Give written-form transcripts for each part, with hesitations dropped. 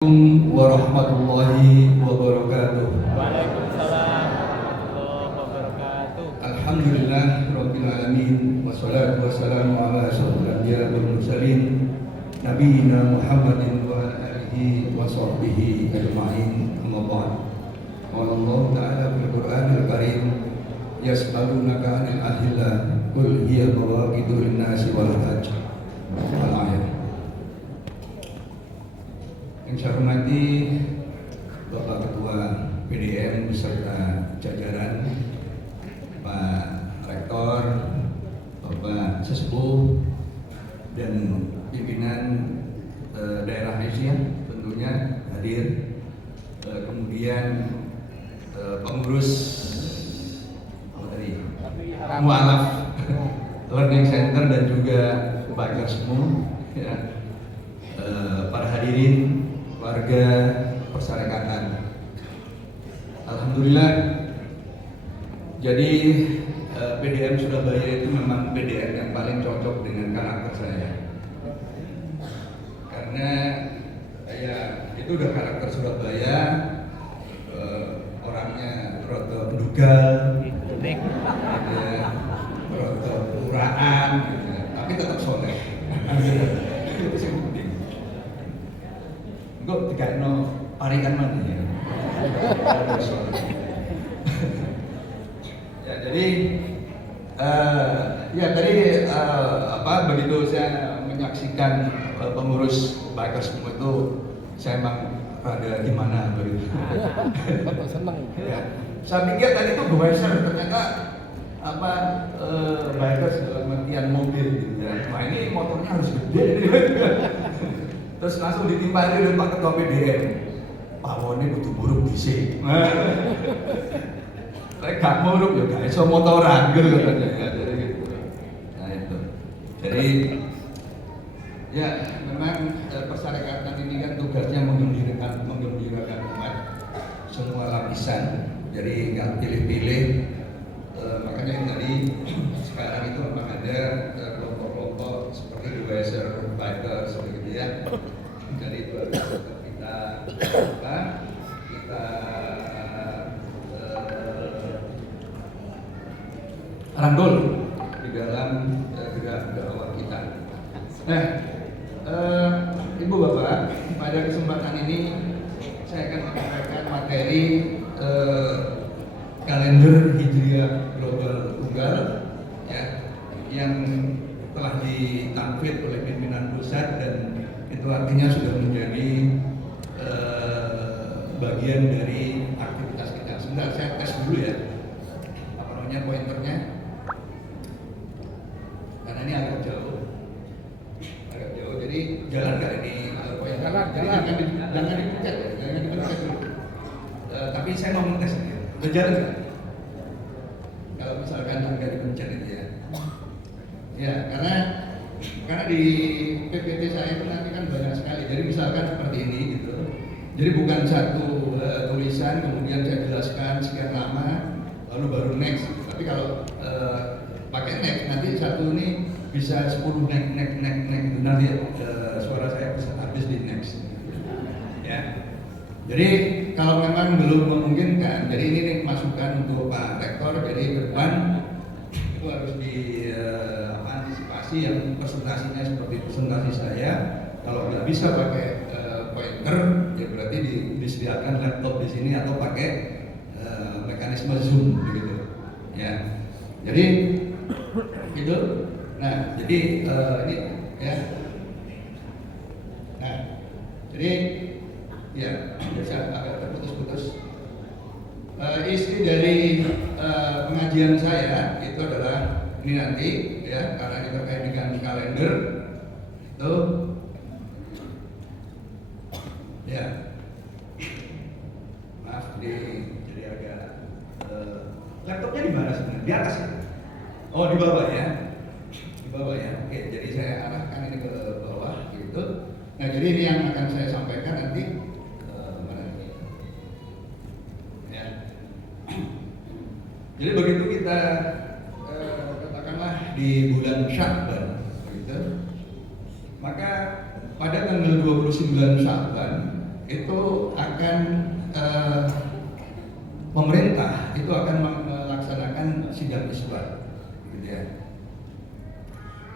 Assalamualaikum warahmatullahi wabarakatuh. Waalaikumsalam warahmatullahi wabarakatuh. Alhamdulillah rabbil alamin wassalatu wassalamu ala asyrofil anbiya'i wal mursalin nabiyina Muhammadin wa ala alihi wa sahbihi ajma'in. Amma ba'd. Qala Allah ta'ala fil Qur'anil Karim yas'alunaka 'anil ahillah qul hiya mawaqitu lin-nasi wal hajj. Al-ayat. Yang saya hormati Bapak Ketua PDM beserta jajaran, Pak Rektor, Bapak Sesepuh, dan pimpinan daerah Asia tentunya hadir, kemudian pengurus Mu'alaf Learning Center dan juga Baker semua, ya, para hadirin warga persarekatan. Alhamdulillah, jadi PDM Surabaya itu memang PDM yang paling cocok dengan karakter saya, karena ya itu udah karakter Surabaya, orangnya roto bedugal, roto uraan, tapi tetap soleh. Itu sih penting. Kok tidak no parikan mana ya? Ya jadi ya tadi begitu saya menyaksikan pengurus Baker semua itu, saya emang rada gimana begitu. Senang. Ya, saya pikir tadi itu geser, ternyata Baker dalam artian mobil gitu ya. Wah, ini motornya harus gede. Terus langsung ditimpali oleh Pak Ketua PDM. Pak Wone kudu buruk dhisik. Lek gak buruk ya gak iso motoran gitu katanya. Jadi gitu. Nah itu. Jadi ya memang persarekatan ini kan tugasnya menggembirakan umat semua lapisan. Jadi nggak pilih-pilih. Makanya yang tadi sekarang itu memang ada kelompok-kelompok seperti di Weser, Biker, seperti itu ya. Jadi itu harus kita rangkul di dalam gerak dakwah kita. Nah, Ibu Bapak, pada kesempatan ini saya akan menyampaikan materi kalender Hijriah Global Tunggal, ya, yang telah ditampil oleh pimpinan pusat, dan itu artinya sudah menjadi bagian dari aktivitas kita. Sebentar, saya tes dulu ya, apa namanya pointernya, karena ini agak jauh, jadi jalan nggak ini pointer? Jangan dipencet ya, jangan dipencet dulu. Tapi saya mau ngetes ini, udah jalan nggak? Kalau misalkan nggak dipencet itu ya. Ya, karena di PPT saya itu nanti kan banyak sekali. Jadi misalkan seperti ini gitu. Jadi bukan satu tulisan kemudian saya jelaskan sekian lama lalu baru next. Tapi kalau pakai next nanti satu ini bisa 10 next nanti suara saya bisa habis di next. Ya. Jadi kalau memang belum memungkinkan, jadi ini masukan untuk Pak Rektor. Jadi ke depan itu harus antisipasi yang presentasinya seperti presentasi saya. Kalau nggak bisa pakai pointer, ya berarti disediakan laptop di sini atau pakai mekanisme Zoom begitu. Ya. Jadi itu. Nah, jadi ini ya. Nah, jadi ya bisa agak terputus-putus. Isi dari pengajian saya itu adalah ini nanti ya, karena ini terkait dengan kalender itu ya, maaf jadi agak laptopnya di mana sebenarnya? Di atas ya? Oh, di bawah ya, di bawah ya. Oke, jadi saya arahkan ini ke bawah gitu. Nah, jadi ini yang akan saya sampaikan nanti. Jadi begitu kita katakanlah di bulan Sya'ban, gitu, maka pada tanggal 29 Sya'ban itu akan pemerintah itu akan melaksanakan sidang isbat, gitu ya.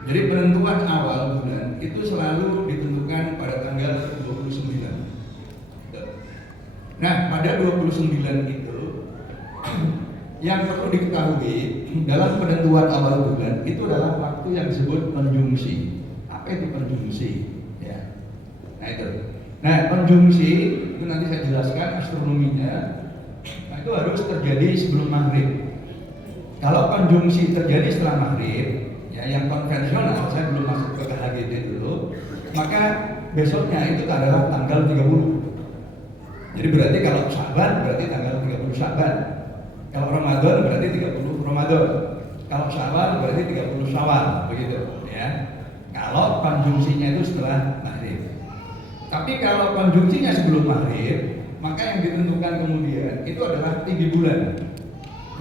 Jadi penentuan awal bulan itu selalu ditentukan pada tanggal 29. Nah, pada 29 itu yang perlu diketahui dalam penentuan awal bulan itu adalah waktu yang disebut konjungsi. Apa itu konjungsi? Ya. Nah itu. Nah konjungsi itu nanti saya jelaskan astronominya. Nah itu harus terjadi sebelum maghrib. Kalau konjungsi terjadi setelah maghrib, ya yang konvensional, saya belum masuk ke KHGD dulu, maka besoknya itu adalah tanggal 30. Jadi berarti kalau Syaban berarti tanggal 30 Syaban. Kalau Ramadan berarti 30 Ramadan. Kalau Syawal berarti 30 Syawal, begitu ya. Kalau konjungsinya itu setelah maghrib. Tapi kalau konjungsinya sebelum maghrib, maka yang ditentukan kemudian itu adalah tinggi bulan.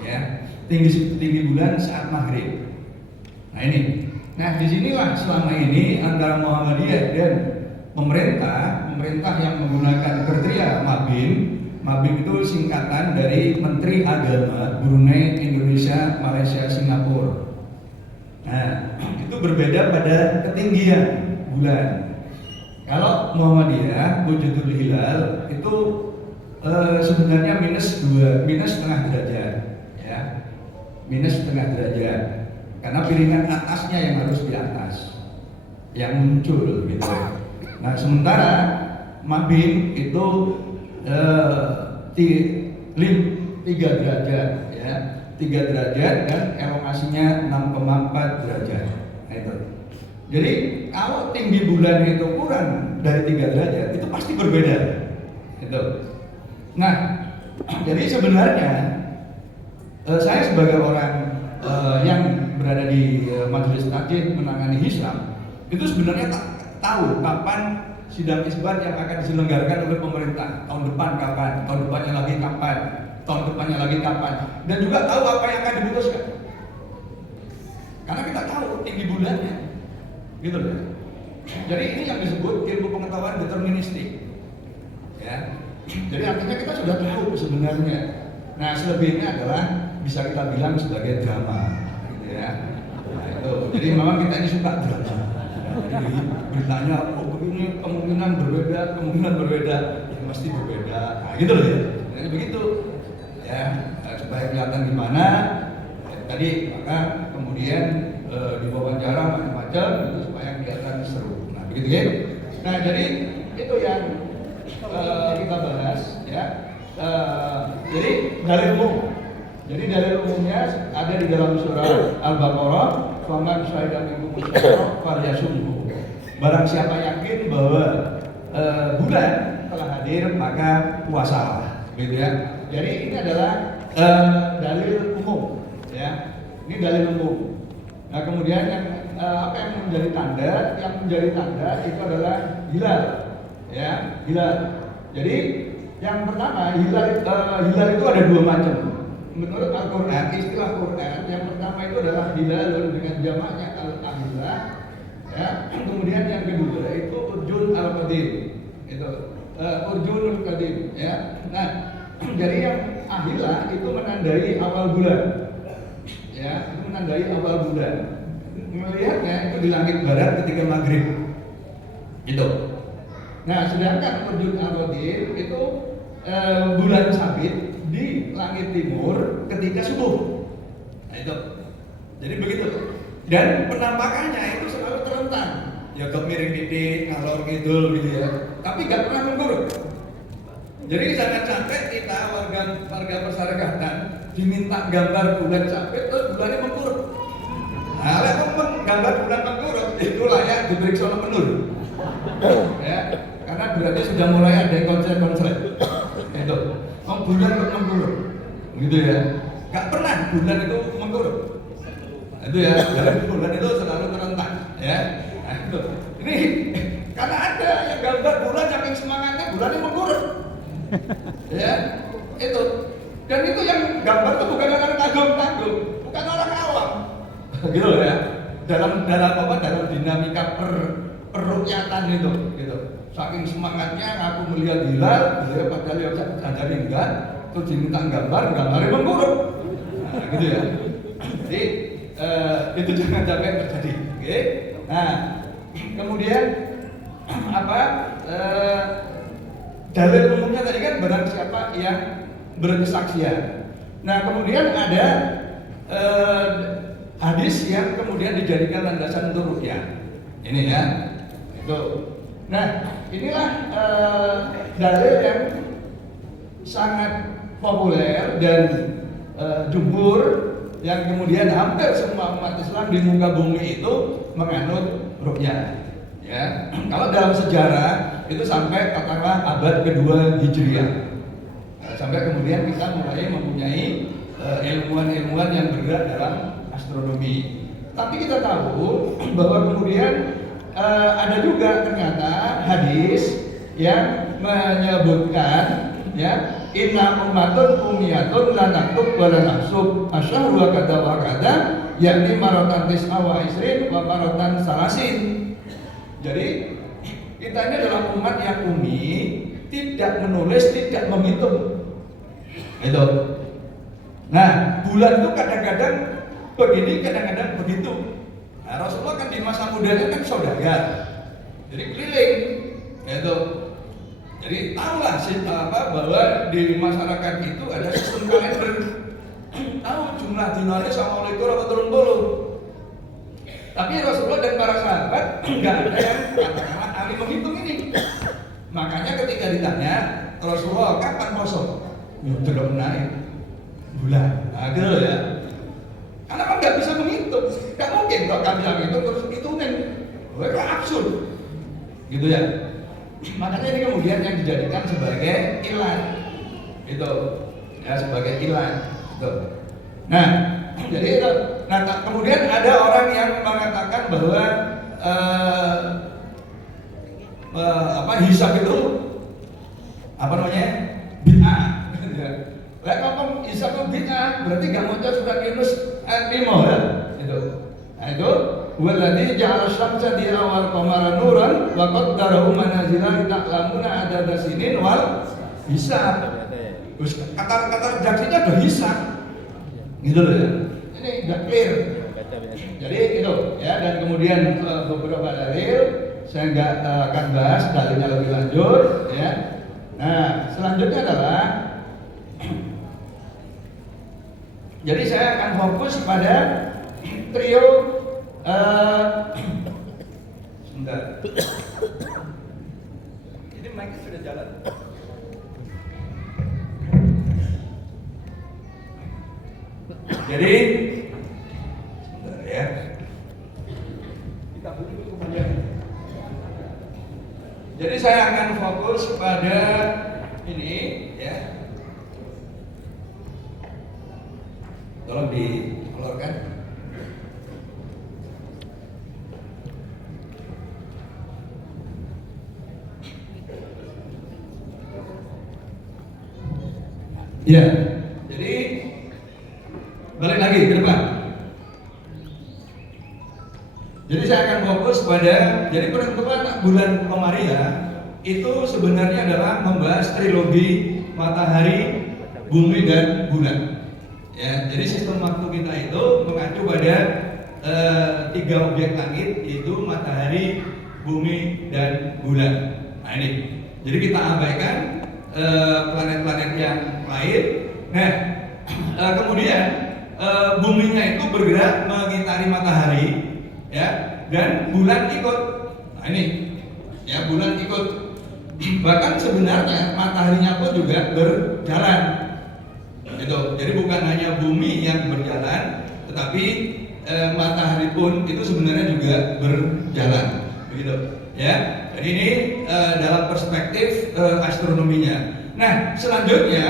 Ya, tinggi bulan saat maghrib. Nah ini. Nah disinilah selama ini antara Muhammadiyah dan pemerintah yang menggunakan kriteria Mabim itu singkatan dari Menteri Agama Brunei, Indonesia, Malaysia, Singapura. Nah, itu berbeda pada ketinggian bulan. Kalau Muhammadiyah, Wujudul Hilal itu sebenarnya minus setengah derajat, ya, minus setengah derajat. Karena piringan atasnya yang harus di atas, yang muncul, gitu. Nah, sementara Mabim itu 3 derajat, ya, 3 derajat dan elongasinya 6,4 derajat. Nah, itu. Jadi kalau tinggi bulan itu kurang dari 3 derajat itu pasti berbeda. Itu. Nah, jadi sebenarnya saya sebagai orang yang berada di majelis takjid menangani Hislam itu sebenarnya tahu kapan sidang isbat yang akan diselenggarakan oleh pemerintah, tahun depan kapan, tahun depannya lagi kapan, tahun depannya lagi kapan, dan juga tahu apa yang akan diputuskan. Karena kita tahu tinggi bulannya, gitu loh. Jadi ini yang disebut ilmu pengetahuan deterministik, ya. Jadi artinya kita sudah tahu sebenarnya. Nah selebihnya adalah bisa kita bilang sebagai drama, gitu ya. Nah itu. Jadi memang kita ini suka drama. Jadi beritanya ini kemungkinan berbeda, ya pasti berbeda. Nah, gitu loh ya. Jadi begitu. Ya, supaya kelihatan gimana tadi, maka kemudian diwawancara macam-macam itu supaya kelihatan seru. Nah, begitu ya. Nah, jadi itu yang kita bahas ya. Jadi dalil umum. Jadi dalil umumnya ada di dalam surah Al-Baqarah, "Faman syahida minkum syahra falyasumhu." Barang siapa yakin bahwa bulan telah hadir maka puasalah, gitu ya. Jadi ini adalah dalil umum, ya. Ini dalil umum. Nah kemudian yang apa yang menjadi tanda? Yang menjadi tanda itu adalah hilal, ya, hilal. Jadi yang pertama hilal itu ada 2 macam. Menurut Al-Quran, istilah Quran yang pertama itu adalah hilalun dengan jamaknya al-ahilah. Ya, kemudian yang kedua itu urjun al-qadim, itu urjunul qadim, ya. Nah, jadi yang ahilah itu menandai awal bulan, ya, itu menandai awal bulan. Melihatnya itu di langit barat ketika maghrib, itu. Nah, sedangkan urjun al-qadim itu bulan sabit di langit timur ketika subuh. Nah, itu. Jadi begitu. Dan penampakannya itu selalu terentang, ya ke miring titik, ngalor ngidul gitu ya. Tapi nggak pernah mengkurut. Jadi jangan sampai kita warga persarakatan diminta gambar bulan sabit terus bulannya mengkurut. Nah, kalau gambar bulan mengkurut itu layak diperiksa oleh penur. Ya, karena berarti sudah mulai ada konsep-konsep. Itu, bulan kok mengkurut, gitu ya. Nggak pernah bulan itu mengkurut. Itu ya, dalam bulan itu selalu terentang, ya. Nah, itu. Ini karena ada yang gambar bulan saking semangatnya bulannya mengkurut. Ya, itu. Dan itu yang gambar itu bukan orang tanggung-tanggung, bukan orang awam. Gitu ya. Dalam dinamika perukyatan itu, gitu. saking semangatnya aku melihat hilal, beliau padahal ya jadi enggak, terus diminta gambarnya memburuk. Nah, gitu ya. Jadi itu jangan sampai terjadi. Oke. Nah, kemudian apa? Dalil umumnya tadi kan barang siapa yang berkesaksian. Nah, kemudian ada hadis yang kemudian dijadikan landasan untuk ruqyah. Ini ya. Itu. Nah, inilah dalil yang sangat populer dan jumhur yang kemudian hampir semua umat Islam di muka bumi itu menganut ruqyah. Ya, kalau dalam sejarah itu sampai katakanlah abad kedua Hijriah, sampai kemudian kita mulai mempunyai ilmuwan-ilmuwan yang bergerak dalam astronomi. Tapi kita tahu bahwa kemudian ada juga ternyata hadis yang menyebutkan ya inna ummatun umiyatun la naktub wa la nahsub asyhadu wa kada wa kada yakni maratan tis'a wa isrin wa maratan salasin. Jadi kita ini adalah umat yang umi, tidak menulis, tidak menghitung. Itu. Nah, bulan itu kadang-kadang begini, kadang-kadang begitu. Nah, Rasulullah kan di masa mudanya kan saudagar, jadi keliling, itu. Jadi tahulah bahwa di masyarakat itu ada sistem kalender, tahu jumlah dinarnya sama likur atau turun bulu. Tapi Rasulullah dan para sahabat nggak ada yang katakanlah ahli menghitung ini. Makanya ketika ditanya Rasulullah kapan poso, ya belum naik bulan, nah, gitu ya. Karena kan nggak bisa menghitung, nggak mungkin kalau kami bisa menghitung terus hitungin, itu absurd, gitu ya. Makanya ini kemudian yang dijadikan sebagai ilan, gitu, ya sebagai ilan, gitu. Nah, jadi itu. Nah, kemudian ada orang yang mengatakan bahwa hisab itu apa namanya bid'ah. Lah ngomong hisab itu bid'ah berarti gak mau surat Yunus ayat 5 ya. Itu. Nah itu waladzi ja'ala syamsa di awal qamara nuran wa qaddarahu manazila ta'lamuna adada sinin wal hisab. Terus kata-kata redaksinya udah hisab. Gitu loh ya. Ini nggak clear. Jadi itu ya, dan kemudian beberapa dalil saya nggak akan bahas dalilnya lebih lanjut ya. Nah selanjutnya adalah jadi saya akan fokus pada trio sebentar. Ini mic sudah jalan. Jadi sebentar ya. Kita dulu kemudian. Jadi saya akan fokus pada ini ya. Tolong dikeluarkan. Ya. Jadi balik lagi ke depan. Jadi saya akan fokus pada, jadi penentuan bulan Komariah itu sebenarnya adalah membahas trilogi matahari, bumi dan bulan. Ya, jadi sistem waktu kita itu mengacu pada 3 objek langit, yaitu matahari, bumi dan bulan. Nah ini, jadi kita abaikan planet-planet yang lain. Nah, kemudian buminya itu bergerak mengitari matahari, ya, dan bulan ikut. Nah ini, ya bulan ikut. Bahkan sebenarnya mataharinya pun juga berjalan. Itu. Jadi bukan hanya bumi yang berjalan, tetapi matahari pun itu sebenarnya juga berjalan. Begitu, ya. Jadi ini dalam perspektif astronominya. Nah, selanjutnya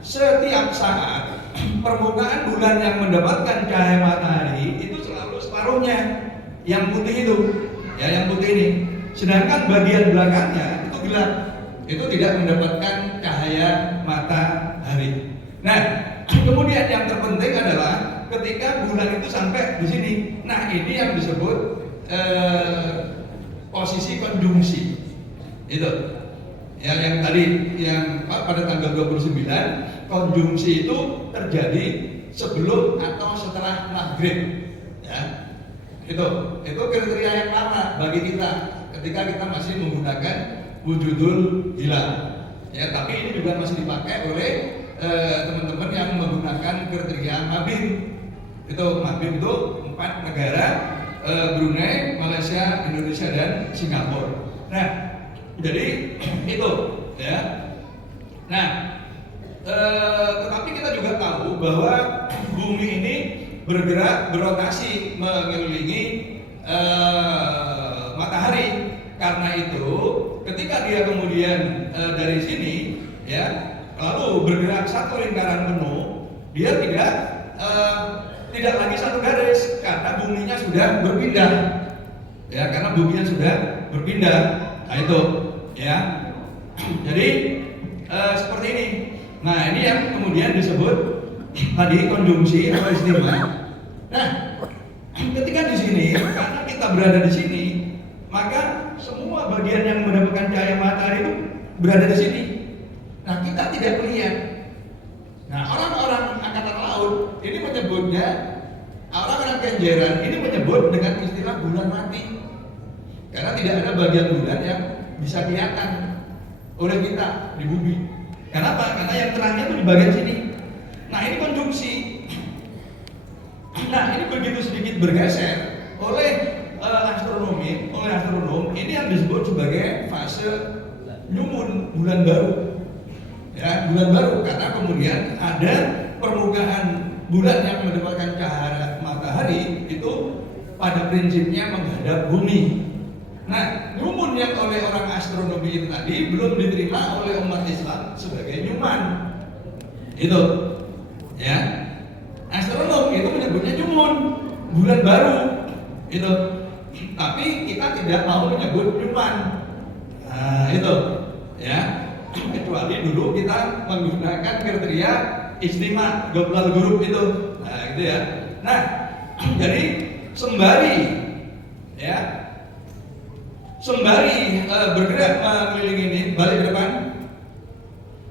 setiap saat permukaan bulan yang mendapatkan cahaya matahari itu selalu separuhnya yang putih itu, ya yang putih ini. Sedangkan bagian belakangnya itu gelap, itu tidak mendapatkan cahaya matahari. Nah, kemudian yang terpenting adalah ketika bulan itu sampai di sini. Nah, ini yang disebut posisi konjungsi. Itu. Ya, yang tadi pada tanggal 29 konjungsi itu terjadi sebelum atau setelah maghrib. Ya. Itu kriteria yang lama bagi kita ketika kita masih menggunakan wujudul hilal. Ya, tapi ini juga masih dipakai oleh teman-teman yang menggunakan kriteria mabim. Mabim itu 4 negara, Brunei, Malaysia, Indonesia, dan Singapura. Nah, jadi itu, ya. Nah, tetapi kita juga tahu bahwa bumi ini berotasi mengelilingi matahari. Karena itu, ketika dia kemudian dari sini, ya, lalu bergerak satu lingkaran penuh, dia tidak lagi satu garis karena buminya sudah berpindah. Ya, karena buminya sudah berpindah. Nah, itu, ya. Jadi seperti ini. Nah, ini yang kemudian disebut tadi konjungsi atau istimah. Nah, ketika di sini, karena kita berada di sini, maka semua bagian yang mendapatkan cahaya matahari itu berada di sini. Nah, kita tidak melihat. Nah, orang-orang angkatan laut ini menyebutnya, orang-orang Kenjeran ini menyebut dengan istilah bulan mati. Karena tidak ada bagian bulan yang bisa kelihatan oleh kita di bumi. Kenapa? Karena yang terangnya itu di bagian sini. Nah, ini konjungsi. Nah, ini begitu sedikit bergeser oleh astronom, ini yang disebut sebagai fase nyumun, bulan baru. Ya, bulan baru karena kemudian ada permukaan bulan yang mendapatkan cahaya matahari itu pada prinsipnya menghadap bumi. Nah, nyumun yang oleh orang astronomi itu tadi belum diterima oleh umat Islam sebagai nyuman. Itu, ya. Astronom itu menyebutnya nyumun, bulan baru. Itu. Tapi kita tidak mau menyebut nyuman. Nah, itu, ya. Kecuali dulu kita menggunakan kriteria istimewa, goblal gurub itu. Nah, gitu ya. Nah, jadi sembari, ya, sembari bergerak mengelilingi ini, balik ke depan.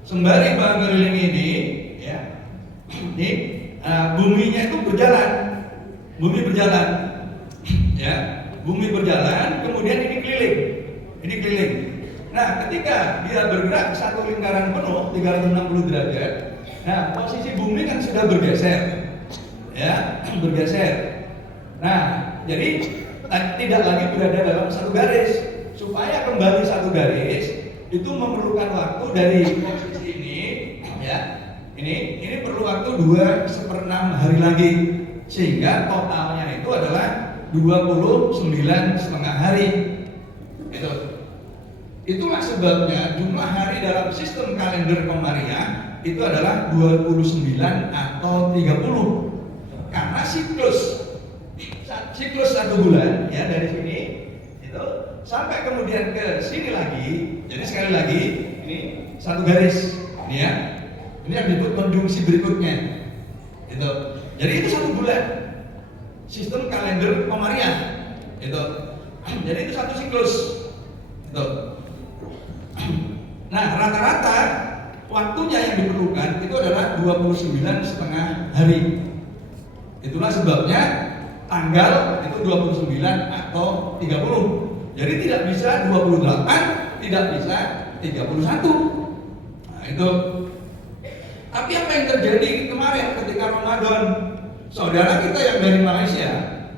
Sembari mengelilingi ini, ya, ini buminya itu berjalan, bumi berjalan, ya, bumi berjalan, kemudian ini keliling. Nah, ketika dia bergerak satu lingkaran penuh 360 derajat, nah posisi bumi kan sudah bergeser, ya, bergeser. Nah, jadi tidak lagi berada dalam satu garis. Supaya kembali satu garis itu memerlukan waktu dari posisi ini, ya, ini perlu waktu 2/6 hari lagi, sehingga totalnya itu adalah 29,5 hari. Itulah sebabnya jumlah hari dalam sistem kalender Komariah itu adalah 29 atau 30. Karena siklus 1 bulan, ya, dari sini itu sampai kemudian ke sini lagi. Jadi sekali lagi ini satu garis, ini ya. Ini yang disebut konjungsi berikutnya. Itu. Jadi itu 1 bulan. Sistem kalender Komariah. Itu. Jadi itu satu siklus. Itu. Nah, rata-rata waktunya yang diperlukan itu adalah 29,5 hari. Itulah sebabnya tanggal itu 29 atau 30. Jadi tidak bisa 28, tidak bisa 31. Nah, itu. Tapi apa yang terjadi kemarin ketika Ramadan? Saudara kita yang dari Malaysia,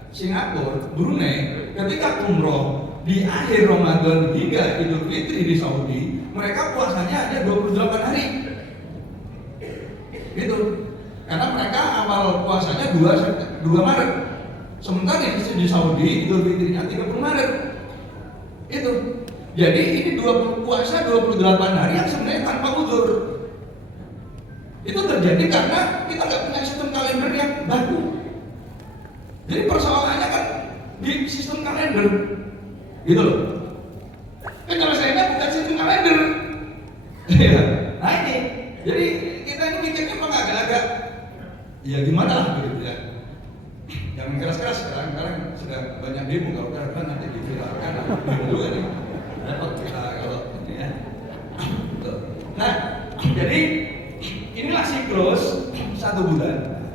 Singapura, Brunei, ketika umroh di akhir Ramadan hingga Idul Fitri di Saudi, mereka puasanya hanya 28 hari. Gitu. Karena mereka awal puasanya 2 Maret. Sementara di Saudi Idul Fitrinya 30 Maret. Itu. Jadi ini puasa 28 hari yang sebenarnya tanpa uzur. Itu terjadi karena kita nggak punya sistem kalender yang baku. Jadi persoalannya kan di sistem kalender. Gitu loh. Kan kalau saya bukan sistem kalender. Nah ini, jadi kita ini mikirnya memang agak-agak, ya gimana lah begitu ya. Jangan keras-keras sekarang sudah banyak demo, kalau keras nanti diviralkan demo juga nih. Repot kita kalau Jadi inilah siklus 1 bulan.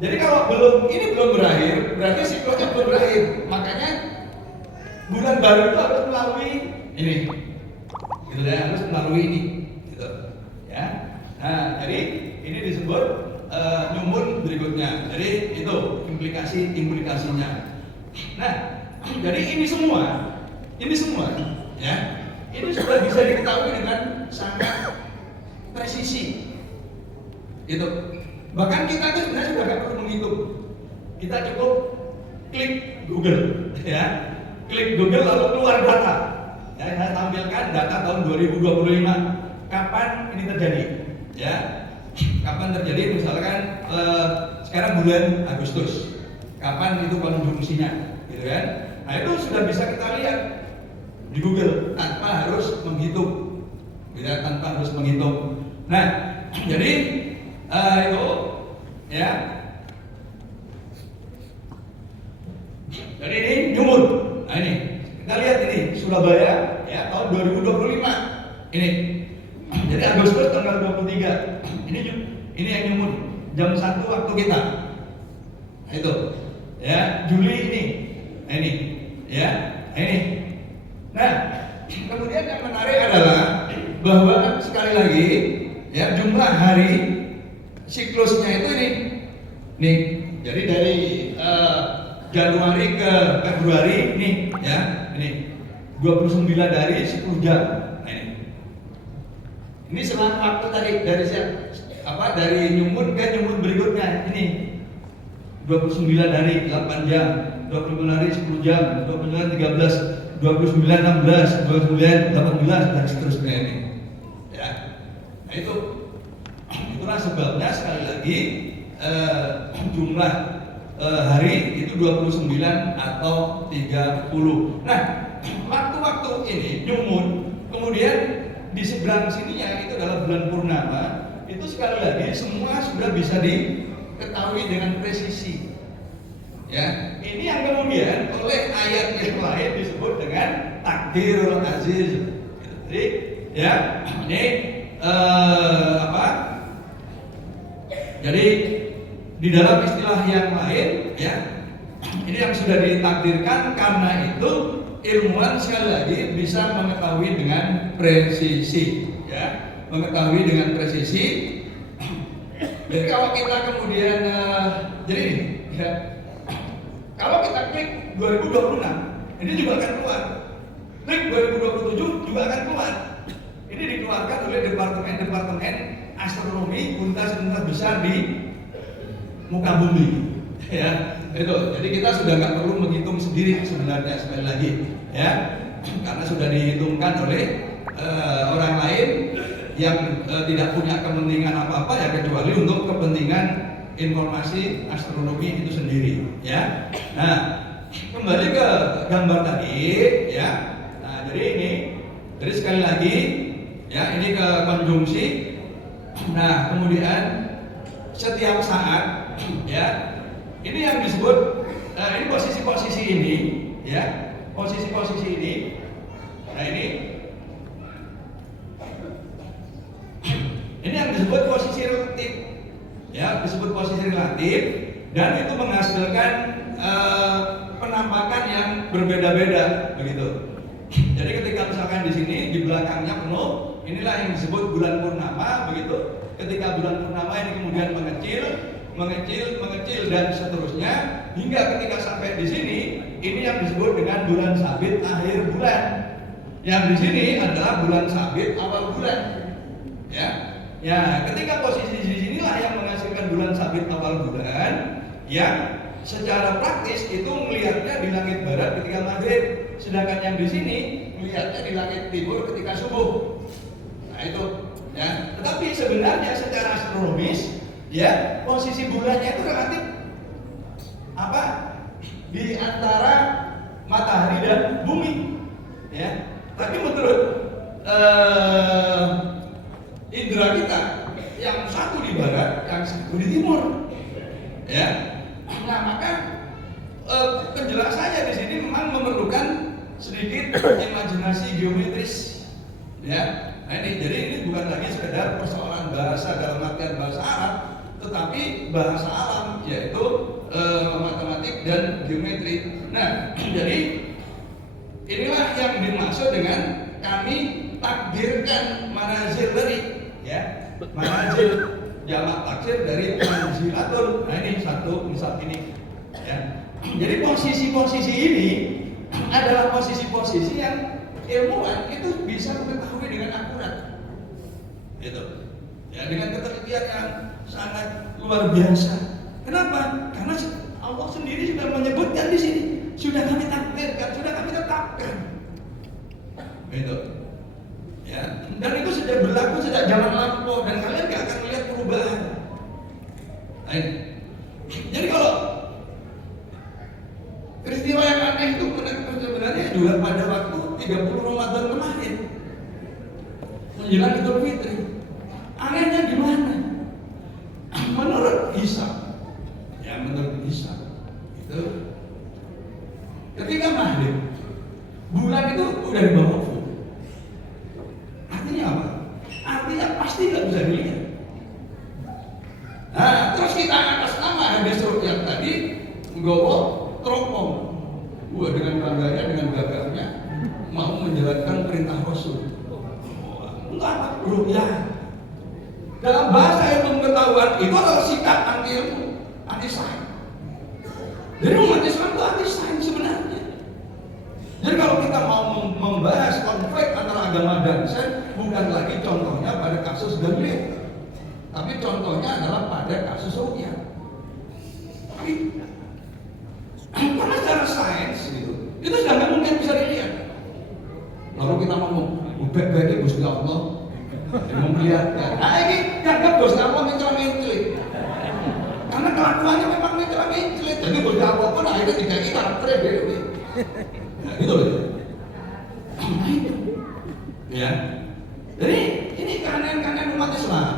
Jadi kalau ini belum berakhir, berarti siklusnya belum berakhir. Makanya bulan baru itu harus melalui ini, gitu ya, harus melalui ini, gitu, ya. Nah, jadi ini disebut nyumun berikutnya. Jadi itu implikasinya. Nah, jadi ini semua, ya, ini sudah bisa diketahui dengan sangat presisi, gitu. Bahkan kita itu sebenarnya sudah nggak perlu menghitung, kita cukup klik Google, ya, klik Google lalu keluar data. Ya, saya tampilkan data tahun 2025, kapan ini terjadi, ya, kapan terjadi, misalkan sekarang bulan Agustus, kapan itu konjungsinya, gitu kan? Nah itu sudah bisa kita lihat di Google tanpa harus menghitung, ya, tanpa harus menghitung. Nah, jadi itu, ya. Jadi ini nyumun. Nah ini kita lihat ini Surabaya, ya, tahun 2025 ini. Jadi Agustus tanggal 23. Ini yang nyumun jam 1 waktu kita. Nah itu, ya, Juli ini. Nah ini, ya, nah ini. Nah, kemudian yang menarik adalah bahwa sekali lagi, ya, jumlah hari siklusnya itu ini. Nih, jadi dari Januari ke Februari ini, ya, ini 29 hari 10 jam. Nah ini selang waktu tadi dari dari nyumun ke nyumun berikutnya ini 29 hari 8 jam, 29 hari 10 jam, 29 13, 29 16, 29 18 dan seterusnya ini. Ya. Nah itulah sebabnya sekali lagi jumlah hari itu 29 atau 30. Nah, waktu-waktu ini nyumun, kemudian di seberang sininya itu adalah bulan purnama, itu sekali lagi semua sudah bisa diketahui dengan presisi. Ya, ini yang kemudian oleh ayat yang lain disebut dengan takdirul aziz. Jadi, ya, ini Jadi di dalam istilah yang lain, ya, ini yang sudah ditakdirkan, karena itu ilmuwan sekali lagi bisa mengetahui dengan presisi, ya, mengetahui dengan presisi. Jadi kalau kita kemudian jadi ini, ya, kalau kita klik 2026, ini juga akan keluar. Klik 2027 juga akan keluar. Ini dikeluarkan oleh departemen astronomi untas besar di muka bumi, ya, itu. Jadi kita sudah nggak perlu menghitung sendiri sebenarnya, sekali lagi, ya, karena sudah dihitungkan oleh orang lain yang tidak punya kepentingan apa-apa, ya, kecuali untuk kepentingan informasi astronomi itu sendiri, ya. Nah, kembali ke gambar tadi, ya. Nah, jadi sekali lagi, ya, ini ke konjungsi. Nah, kemudian setiap saat, ya, ini yang disebut ini posisi-posisi ini, ya, posisi-posisi ini. Nah, ini yang disebut posisi relatif, ya, disebut posisi relatif, dan itu menghasilkan penampakan yang berbeda-beda, begitu. Jadi ketika misalkan di sini di belakangnya penuh, inilah yang disebut bulan purnama, begitu. Ketika bulan purnama ini kemudian mengecil dan seterusnya, hingga ketika sampai di sini, ini yang disebut dengan bulan sabit akhir bulan. Yang di sini adalah bulan sabit awal bulan, ya. Ya, ketika posisi di sinilah yang menghasilkan bulan sabit awal bulan, yang secara praktis itu melihatnya di langit barat ketika maghrib, sedangkan yang di sini melihatnya di langit timur ketika subuh. Nah itu, ya. Tetapi sebenarnya secara astronomis, ya, posisi bulannya itu relatif di antara matahari dan bumi, ya. Tapi menurut indera kita, yang satu di barat, yang satu di timur, ya. Nah, maka penjelasannya di sini memang memerlukan sedikit imajinasi geometris, ya. Nah, jadi ini bukan lagi sekedar persoalan bahasa dalam artian bahasa Arab, tetapi bahasa alam, yaitu matematik dan geometri. Nah, jadi inilah yang dimaksud dengan kami takdirkan manazil dari, ya, manazil jamak taksir dari manzilatun. Nah, ini satu misal ini, ya. Jadi posisi-posisi ini adalah posisi-posisi yang ilmuwan itu bisa mengetahui dengan akurat, gitu. Ya, dengan ketelitian yang sangat luar biasa. Kenapa? Karena Allah sendiri sudah menyebutkan di sini, sudah kami takdirkan, sudah kami tetapkan, gitu. Ya, dan itu sudah berlaku sejak zaman lampau dan kalian gak akan melihat perubahan. Nah, jadi kalau peristiwa yang aneh itu sebenarnya juga pada waktu 30 Ramadan kemarin menjelang Idul Fitri. Anehnya gimana? Menurut Hisab, ya menurut Hisab itu ketika maghrib bulan itu udah di bawah ufuk. Artinya apa? Artinya pasti nggak bisa dilihat. Nah, terus kita atas nama hadis yang tadi nggowo teropong. Wah, dengan bangganya, dengan gagahnya mau menjalankan perintah Rasul. Enggak apa, ru'yah. Dalam bahasa ilmu pengetahuan itu adalah sikap anti ilmu, anti sains. Jadi umat Islam itu anti sains sebenarnya. Jadi kalau kita mau membahas konflik antara agama dan sains, bukan lagi contohnya pada kasus Galileo, tapi contohnya adalah pada kasus ru'yah. Karena secara sains gitu, itu sudah nggak mungkin bisa dilihat. Lalu kita ngomong, baik-baik Gusti Allah memperlihatkan. Nah ini dianggap Gusti Allah mencela-mencela. Karena kelakuannya memang mencela-mencela. Jadi Gusti Allah pun akhirnya diganti karakter dewe. Nah gitu loh. Nah itu, ya. Jadi ini keanehan-keanehan umat Islam,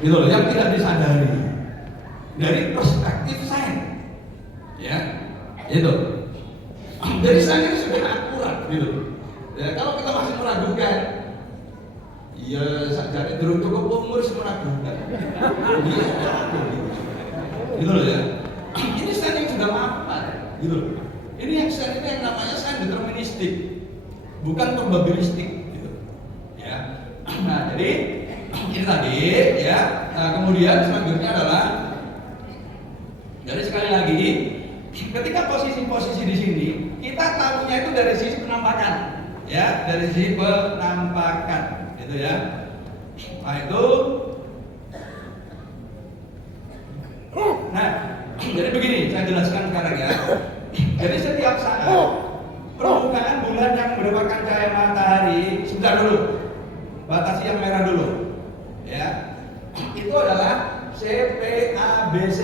gitu loh, yang tidak disadari dari perspektif sains. Ya, itu. Jadi saya sudah akurat, gitu. Ya, kalau kita masih meragukan, ya jadi belum cukup umur sih meragukan. Iya, gitu loh ya. Ini sains yang sudah mapan, gitu loh. Ini yang sains ini yang namanya sains deterministik, bukan probabilistik, gitu. Ya. Nah, jadi ini tadi, ya. Nah, kemudian selanjutnya adalah, jadi sekali lagi. Ketika posisi-posisi di sini, kita tahunya itu dari sisi penampakan, ya, dari sisi penampakan, gitu ya. Nah itu, nah, jadi begini, saya jelaskan sekarang ya. Jadi setiap saat permukaan bulan yang mendapatkan cahaya matahari, sebentar dulu, batasi yang merah dulu, ya, itu adalah CPABC.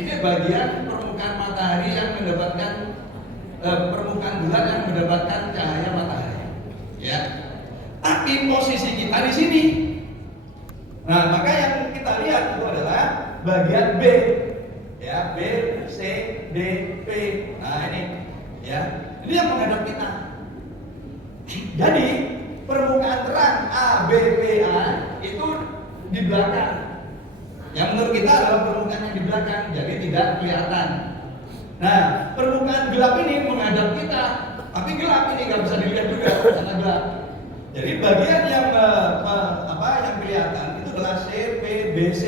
Ini bagian permukaan matahari yang mendapatkan permukaan bulan yang mendapatkan cahaya matahari, ya. Tapi posisi kita di sini. Nah, maka yang kita lihat itu adalah bagian B, ya, B, C, D, P. Nah ini, ya, ini yang menghadap kita. Jadi permukaan terang A, B, P, A itu di belakang. Yang menurut kita adalah permukaan yang di belakang, jadi tidak kelihatan. Nah, permukaan gelap ini menghadap kita, tapi gelap ini nggak bisa dilihat juga karena gelap. Jadi bagian yang yang kelihatan itu adalah C, P, B, C.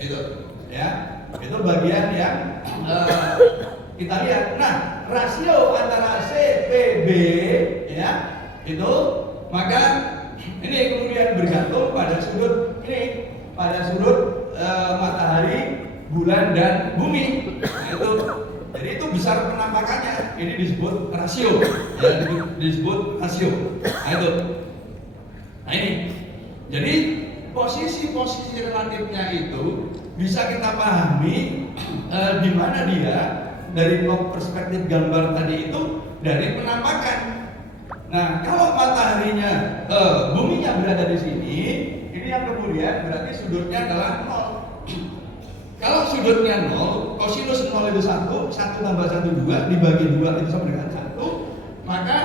Itu, ya, itu bagian yang kita lihat. Nah, rasio antara C, P, B, ya, itu maka ini kemudian bergantung pada sudut ini. Pada sudut matahari, bulan dan bumi, nah, itu, jadi itu besar penampakannya. Ini disebut rasio, ya, disebut rasio. Nah itu, nah ini, jadi posisi-posisi relatifnya itu bisa kita pahami di mana dia dari perspektif gambar tadi itu dari penampakan. Nah kalau mataharinya, buminya berada di sini. Ini yang kemudian berarti sudutnya adalah 0. Kalau sudutnya 0, kosinus 0 itu 1, 1 tambah 1 2, dibagi 2 itu sama dengan 1, maka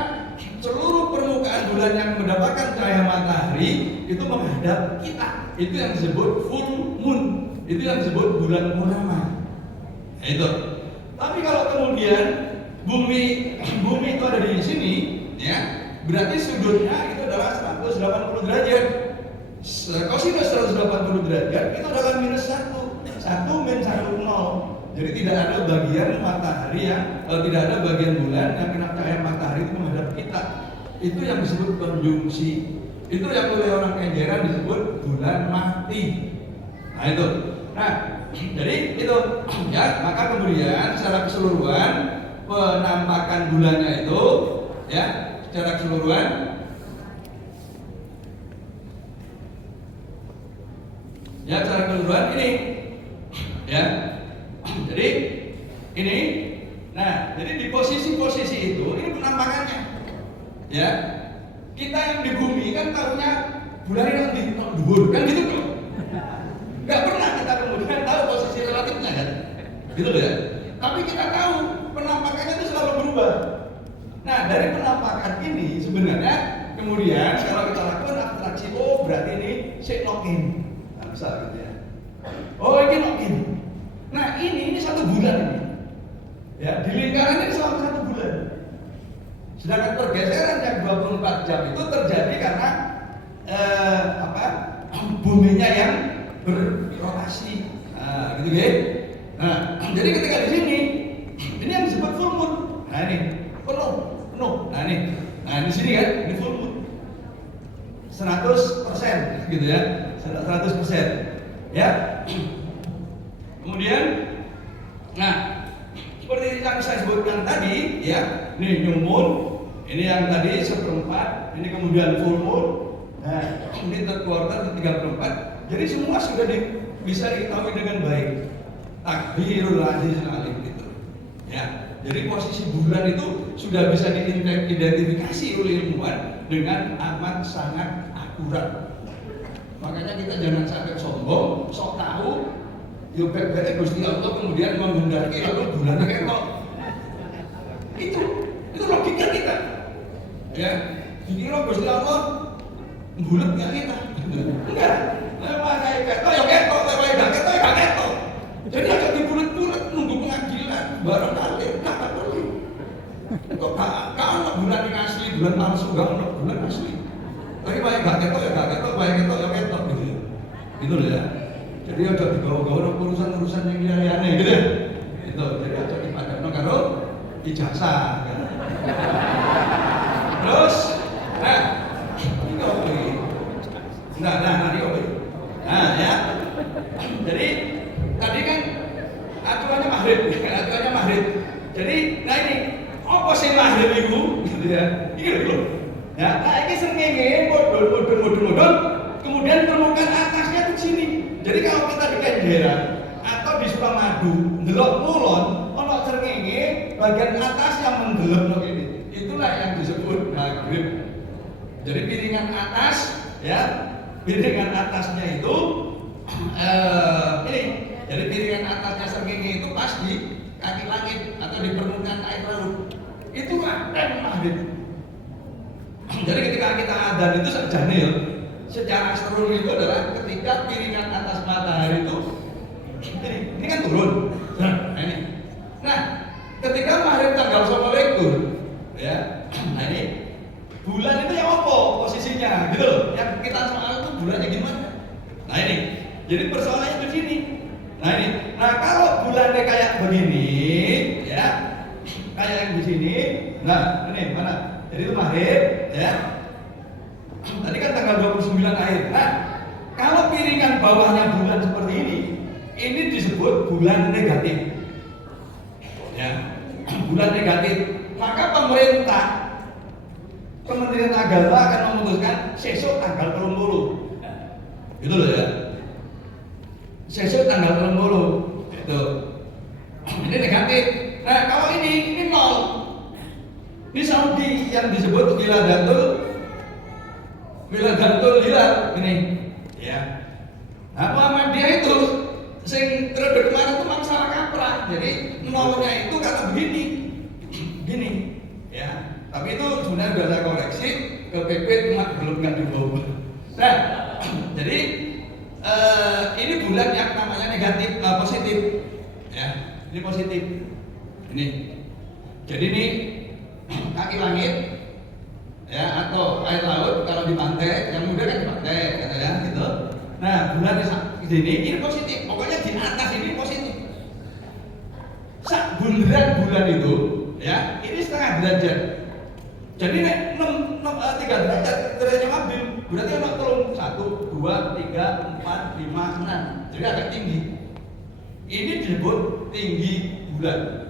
seluruh permukaan bulan bulan yang mendapatkan cahaya matahari itu menghadap kita. Itu yang disebut full moon. Itu yang disebut bulan purnama. Nah, itu. Tapi kalau kemudian bumi itu ada di sini, ya, berarti sudutnya itu adalah 180 derajat. Kosinus 180 derajat itu adalah minus 1. 1 min 1 0. Jadi tidak ada bagian matahari tidak ada bagian bulan yang kena cahaya matahari itu menghadap kita. Itu yang disebut konjungsi. Itu yang oleh orang Kenjeran disebut bulan mati. Nah itu. Nah, jadi itu ya, maka kemudian secara keseluruhan penampakan bulannya itu ya, secara keseluruhan ya, secara keseluruhan ini ya. Jadi ini, nah, jadi di posisi-posisi itu ini penampakannya. Ya, kita yang di bumi kan tahunya bulan ini nanti dhuwur kan gitu loh. Gak pernah kita kemudian tahu posisi relatifnya kan, gitu loh ya. Tapi kita tahu penampakannya itu selalu berubah. Nah, dari penampakan ini sebenarnya kemudian kalau kita lakukan abstraksi, oh berarti ini lock-in, nah, misal gitu ya. Oh ini lock-in. Nah ini 1 bulan ini, ya, di lingkaran ini selama 1 bulan. Sedangkan pergeseran yang 24 jam itu terjadi karena buminya yang berrotasi, nah, gitu ya. Nah, jadi ketika di sini, ini yang disebut full moon. Nah ini penuh. Nah di sini kan, ini full moon. 100% gitu ya, 100%. Ya. Kemudian, nah, seperti yang saya sebutkan tadi, ya, ini new moon, ini yang tadi 1/4, ini kemudian full moon, nah, ini third quarter 3/4. Jadi semua sudah bisa diketahui dengan baik. Takdirul azizul alim itu, ya. Jadi posisi bulan itu sudah bisa diidentifikasi oleh ilmuwan dengan amat sangat akurat. Makanya kita jangan sampai sombong, sok tahu. Yo bebek Gusti Allah kemudian menghendaki lalu bulannya ketok. Itu logika kita. Ya, dikira Gusti Allah bulet enggak kita? Enggak. Memang kayak ketok ya ketok, kalau enggak ketok ya enggak ketok. Jadi agak dibulet-bulet nunggu pengadilan, barangkali kata perlu. Kok kalau bulan yang asli, bulan palsu enggak ono bulan asli. Tapi baik enggak ketok ya enggak ketok, baik ketok ya ketok gitu. Gitu loh ya. Jadi ada digawa-gawa urusan-urusan yang liar-liar gitu ya. Itu jadi ada dipadamno karo ijazah kan. Terus ini oke. Nah, ini oke. Nah, ya. Jadi tadi kan aturannya maghrib. Jadi nah ini apa sih maghrib itu gitu ya. Ini loh. Ya, nah ini srengenge modul. Kemudian permukaan atasnya di sini. Jadi kalau kita di Kenjeran atau di Sukamadu ndelok kulon, ono srengenge bagian atas yang menggelem ini. Itulah yang disebut maghrib. Jadi piringan atas, ya, piringan atasnya itu ini. Jadi piringan atasnya srengenge itu pas di kaki langit atau di permukaan air laut. Itu akan maghrib. Jadi ketika kita adzan itu sajane ya. Secara seluruh itu adalah ketika piringan atas matahari itu ini kan turun. Nah ini. Nah, ketika maghrib tanggal 29 ya. Nah ini bulan itu yang apa posisinya gitu loh. Yang kita soal itu bulannya gimana? Nah ini. Jadi persoalannya di sini. Nah ini. Nah, kalau bulannya kayak begini ya. Kayak yang di sini. Nah, ini mana? Jadi itu maghrib ya. Tadi kan tanggal 29 akhir. Nah, kalau piringan bawahnya bulan seperti ini disebut bulan negatif. Ya, bulan negatif. Maka pemerintah, Kementerian Agama akan memutuskan sesuk tanggal 30. Gitu loh ya. Sesuk tanggal 30. Itu. Ini negatif. Nah, kalau ini nol. Ini Saudi yang disebut Wiladatul Hilal ini, ya. Nah, Muhammadiyah itu sing periode kemarin itu masalah kaprah. Jadi nolnya itu kata begini, gini, ya. Tapi itu sebenarnya sudah saya koreksi. ke PP cuma belum nggak dibawa. Nah, jadi ini bulan yang namanya negatif, positif, ya. Ini positif. Ini. Jadi ini kaki langit, ya, atau air laut kalau di pantai, yang muda kan di pantai, katanya gitu. Nah, bulan di sini ini positif. Pokoknya di atas ini positif. Sak bunderan bulan itu, ya, ini setengah derajat. Jadi nek 3 derajat derajatnya mobil, berarti ono telung 1, 2, 3, 4, 5, 6. Jadi agak tinggi. Ini disebut tinggi bulan.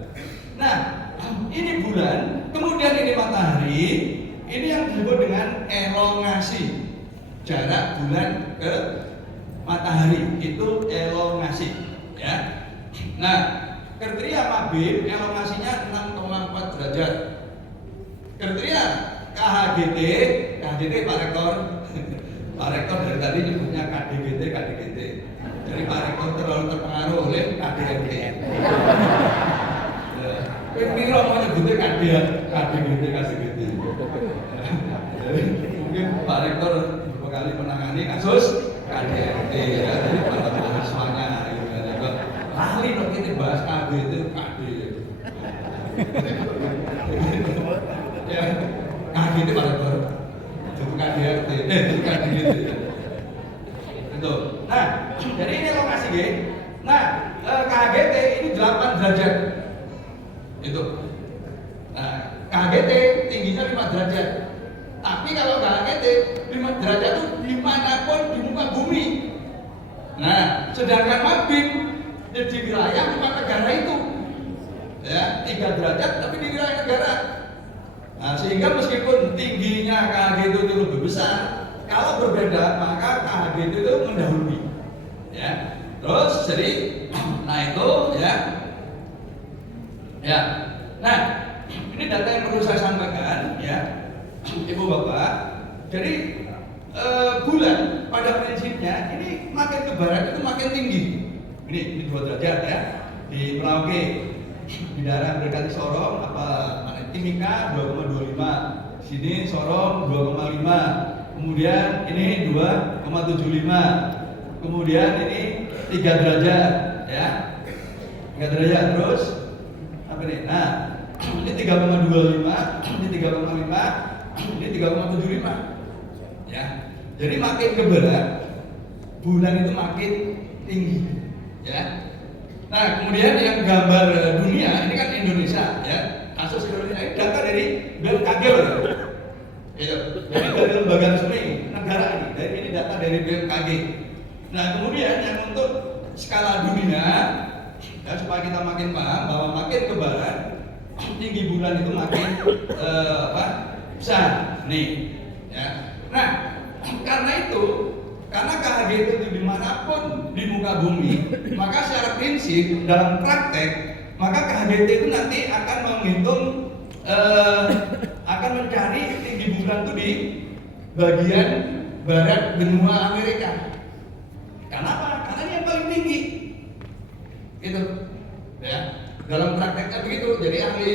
Nah, ini bulan, kemudian ini matahari, ini yang disebut dengan elongasi. Jarak bulan ke matahari itu elongasi, ya. Nah, kriteria Mabim elongasinya 6,4 derajat. Kriteria KHGT Pak Rektor, Pak Rektor dari tadi nyebutnya KDGT. Jadi Pak Rektor terlalu terpengaruh oleh KDGT. Piro mau nyebutnya KDGT. Jadi mungkin Pak Rektor beberapa kali menangani kasus KDGT, ya, dari para mahasiswanya, gitu kan. Ahli dong kita bahas KDGT. Ya, KDGT Pak Rektor. Itu KDGT. Itu. Nah, jadi ini lokasi G. Nah, KHGT ini 8 derajat. Itu. Nah, KHGT tingginya 5 derajat. Tapi kalau KHGT 5 derajat itu dimanapun di muka bumi. Nah, sedangkan Mabim di wilayah 4 negara itu, ya, 3 derajat tapi di wilayah negara. Nah, sehingga meskipun tingginya KHGT itu lebih besar, kalau berbeda maka KHGT itu mendahului, ya. Terus jadi, nah itu, ya. Nah, ini data yang perlu saya sampaikan, ya, Ibu Bapak. Jadi bulan pada prinsipnya ini makin ke barat itu makin tinggi. Ini 2 derajat, ya. Di Merauke, di daerah Berdekati Sorong, Timika 2,25, sini Sorong 2,5, kemudian ini 2,75, kemudian ini 3 derajat, ya, 3 derajat. Terus apa nih? Nah, ini 3,25, ini 3,5, ini 3,75, ya. Jadi makin ke barat, bulan itu makin tinggi, ya. Nah, kemudian yang gambar dunia ini kan Indonesia, ya. Kasus Indonesia ini data dari BMKG, itu. Jadi dari lembaga resmi negara ini. Dari ini data dari BMKG. Nah, kemudian yang untuk skala dunia, ya, supaya kita makin paham bahwa makin ke barat tinggi bulan itu makin besar, nih, ya. Nah, karena itu, karena KHGT itu dimanapun di muka bumi, maka secara prinsip dalam praktek, maka KHGT itu nanti akan menghitung, akan mencari tinggi bulan itu di bagian barat benua Amerika. Kenapa? Karena ini yang paling tinggi, gitu, ya. Dalam prakteknya begitu. Jadi ahli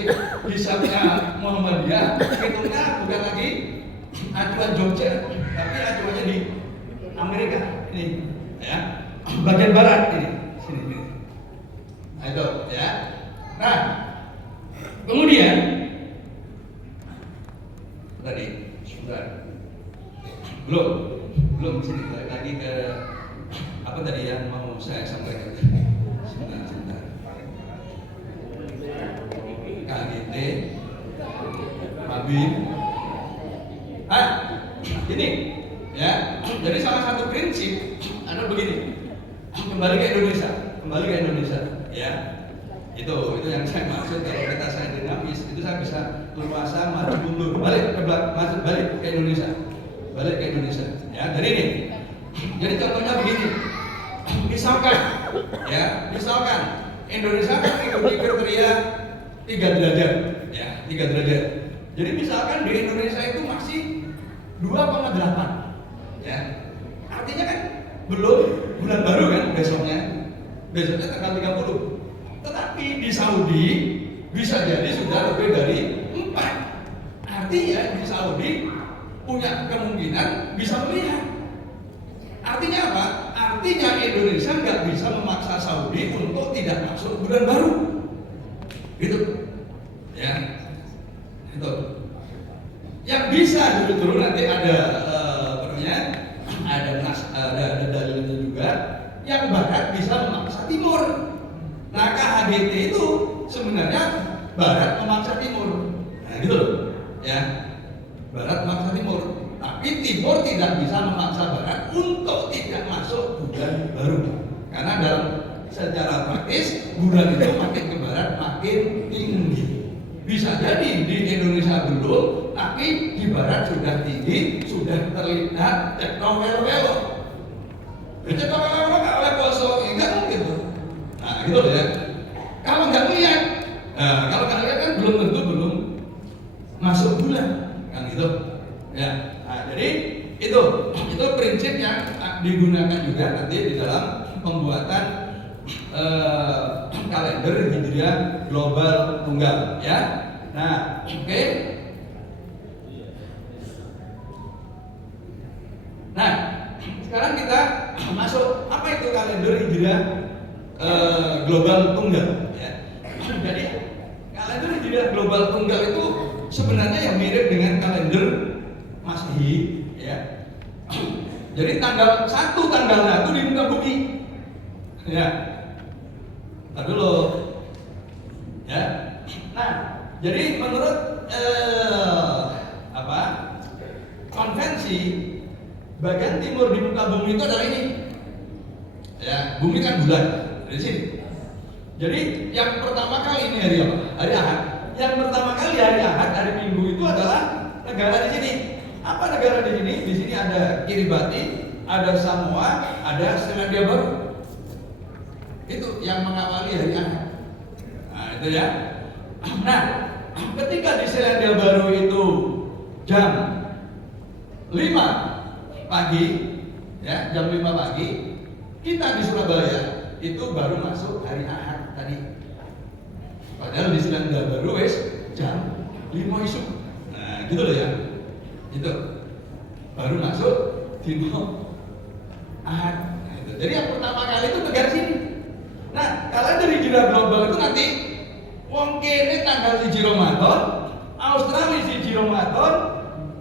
hisabnya Muhammadiyah hitungnya bukan lagi acuan Jogja, tapi acuannya di Amerika ini, ya, bagian barat ini, sini. Nah itu, ya. Nah, kemudian tadi sudah belum sini lagi ke apa tadi yang mau saya sampaikan. Sebentar. KGT, Mabim, ini, ya. Jadi salah satu prinsip adalah begini, kembali ke Indonesia, ya. Itu yang saya maksud kalau kita saya dinamis, itu saya bisa leluasa maju mundur, balik ke Indonesia, ya. Jadi ini, jadi contohnya begini, misalkan Indonesia kan mengikuti kriteria 3 derajat, ya, 3 derajat. Jadi misalkan di Indonesia itu masih 2,8, ya. Artinya kan belum bulan baru kan besoknya tanggal 30. Tetapi di Saudi bisa jadi sudah lebih dari 4. Artinya di Saudi punya kemungkinan bisa melihat. Artinya apa? Artinya Indonesia nggak bisa memaksa Saudi untuk tidak masuk bulan baru, gitu, ya, itu. Yang bisa dulu nanti ada ada dalilnya juga. Yang Barat bisa memaksa Timur. Nah, KHGT itu sebenarnya Barat memaksa Timur. Nah, gitu loh, ya. Barat memaksa Timur, tapi Timur tidak bisa memaksa Barat untuk tidak masuk bulan baru. Karena dalam secara praktis bulan itu makin ke barat makin tinggi. Bisa jadi di Indonesia belum, tapi di barat sudah tinggi, sudah terlihat cetok-welok. Cetok-welok nggak oleh poso, enggak mungkin tuh. Nah, gitu loh ya. Kalau nggak lihat, kalau nggak lihat kan belum tentu belum masuk bulan, kan gitu. Ya, nah, jadi itu prinsip yang digunakan juga nanti di dalam pembuatan kalender Hijriah global tunggal, ya. Nah, oke. Nah, sekarang kita masuk apa itu kalender Hijriah global tunggal, ya. Jadi kalender Hijriah global tunggal itu sebenarnya yang mirip dengan kalender Masehi, ya. Jadi tanggal 1 tanggal 1 di muka bumi, ya. Tadi dulu, ya. Nah, jadi menurut konvensi bagian timur di muka bumi itu adalah ini, ya. Bumi kan bulan dari sini. Jadi yang pertama kali ini hari apa? Hari Ahad. Yang pertama kali hari Ahad, hari Minggu itu adalah negara di sini. Apa negara di sini? Di sini ada Kiribati, ada Samoa, ada Selandia Baru. Itu yang mengawali hari Ahad. Nah, itu ya. Nah, ketika di Selandia Baru itu jam 5 pagi, ya, jam 5 pagi, kita di Surabaya itu baru masuk hari Ahad tadi. Padahal di Selandia Baru wes jam 5 isu. Nah, gitu loh ya. Itu baru masuk Dino Ahad. Nah, itu. Jadi yang pertama kali itu negara sini. Nah, kalau dari Hijriah global itu nanti wong kene tanggal 1 Ramadan, Australia 1 Ramadan,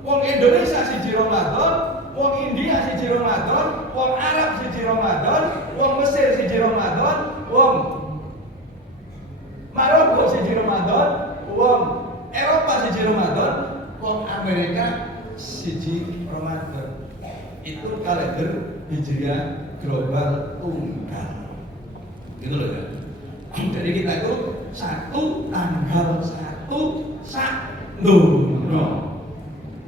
wong Indonesia 1 Ramadan, wong India 1 Ramadan, wong Arab 1 Ramadan, wong Mesir 1 Ramadan, wong Maroko 1 Ramadan, wong Eropa 1 Ramadan, wong Amerika 1 Ramadan. Itu kalender Hijriah global tunggal. Gitu loh ya. Jadi kita itu 1 tanggal 1 Sakdono.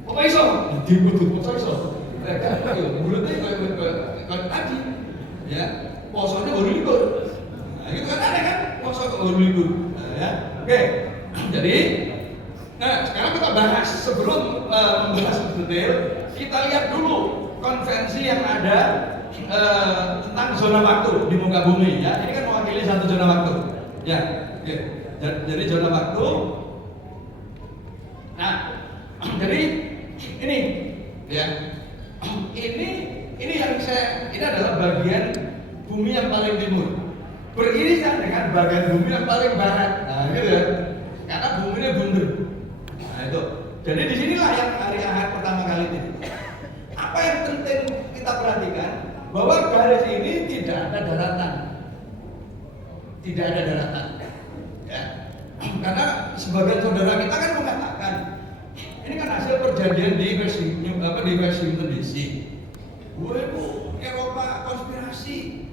Apa iso? Dibudut poso iso. Mereka yo mulutnya kayak tadi. Ya, posonya 28. Nah, itu kan aneh kan? Poso kok 28. Nah, ya. Oke. Jadi sekarang kita bahas sebelum membahas detail, kita lihat dulu konvensi yang ada tentang zona waktu di muka bumi, ya. Ini kan mewakili satu zona waktu, ya. Oke. Jadi zona waktu. Nah, jadi ini, ya. Ini yang ini adalah bagian bumi yang paling timur beririsan dengan bagian bumi yang paling barat. Nah, gitu ya. Karena buminya bunder. Nah, itu. Jadi disinilah yang hari Ahad pertama kali ini. Apa yang penting kita perhatikan? Bahwa garis ini tidak ada daratan. Tidak ada daratan. Ya. Karena sebagian saudara kita kan mengatakan ini kan hasil perjanjian di Washington DC. Bu, Eropa konspirasi.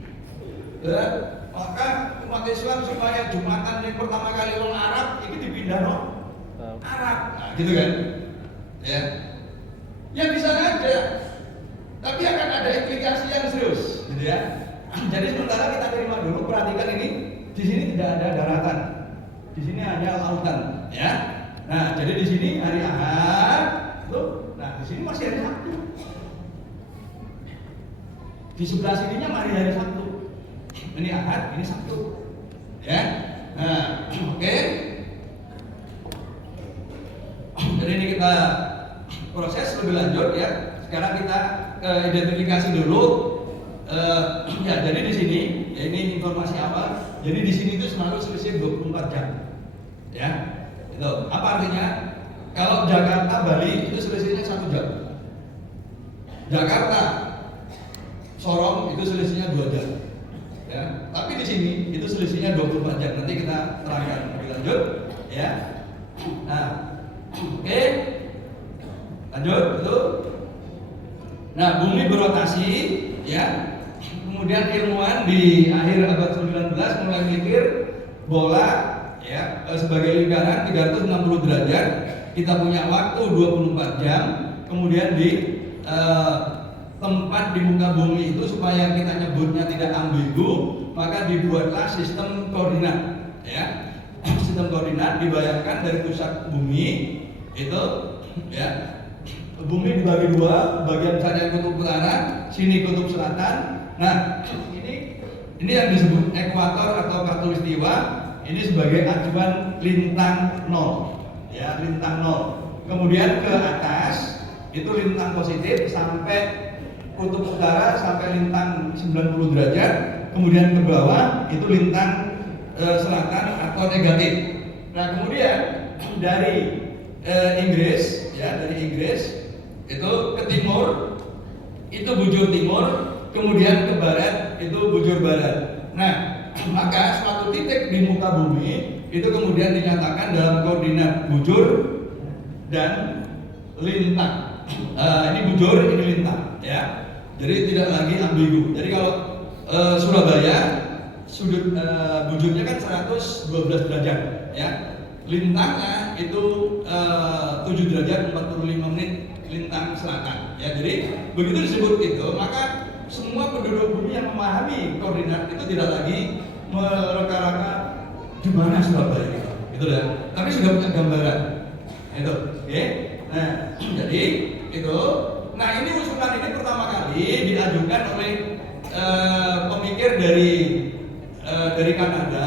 Ya, maka umat Islam supaya Jumatan yang pertama kali orang Arab ini dipindah Arab. Nah, gitu kan? Ya. Ya bisa aja. Tapi akan ada implikasi yang serius, gitu ya. Jadi sementara kita terima dulu, perhatikan ini, di sini tidak ada daratan, di sini hanya lautan, ya. Nah, jadi di sini hari Ahad, tuh, nah di sini masih hari Sabtu. Di sebelah sininya masih hari Sabtu. Ini Ahad, ini Sabtu, ya. Nah, oke. Jadi ini kita proses lebih lanjut ya. Sekarang kita identifikasi dulu. Ya, jadi di sini ya, ini informasi apa? Jadi di sini itu selalu selisih 24 jam. Ya, itu apa artinya? Kalau Jakarta Bali itu selisihnya 1 jam. Jakarta Sorong itu selisihnya 2 jam. Ya, tapi di sini itu selisihnya 24 jam. Nanti kita terangkan lebih lanjut. Ya, nah, oke, lanjut itu. Nah, bumi berotasi, ya. Kemudian ilmuwan di akhir abad 19 mulai mikir bola ya sebagai lingkaran 360 derajat, kita punya waktu 24 jam, kemudian di tempat di muka bumi itu supaya kita nyebutnya tidak ambigu, maka dibuatlah sistem koordinat ya. Sistem koordinat dibayangkan dari pusat bumi itu ya. Bumi dibagi dua, bagian sana kutub utara, sini kutub selatan. Nah, ini yang disebut ekuator atau khatulistiwa. Ini sebagai acuan lintang 0, ya lintang 0. Kemudian ke atas itu lintang positif sampai kutub utara sampai lintang 90 derajat. Kemudian ke bawah itu lintang selatan atau negatif. Nah, kemudian dari Inggris, ya dari Inggris itu ke timur itu bujur timur, kemudian ke barat itu bujur barat. Nah, maka suatu titik di muka bumi itu kemudian dinyatakan dalam koordinat bujur dan lintang. Ini bujur, ini lintang, ya. Jadi tidak lagi ambigu. Jadi kalau Surabaya sudut bujurnya kan 112 derajat, ya. Lintangnya itu 7 derajat 45 menit lintang selatan, ya. Jadi begitu disebut itu, maka semua penduduk bumi yang memahami koordinat itu tidak lagi mereka-reka di mana Surabaya gitu ya. Tapi sudah punya gambaran, itu, oke. Nah, jadi itu. Nah, ini usulan ini pertama kali diajukan oleh pemikir dari Kanada,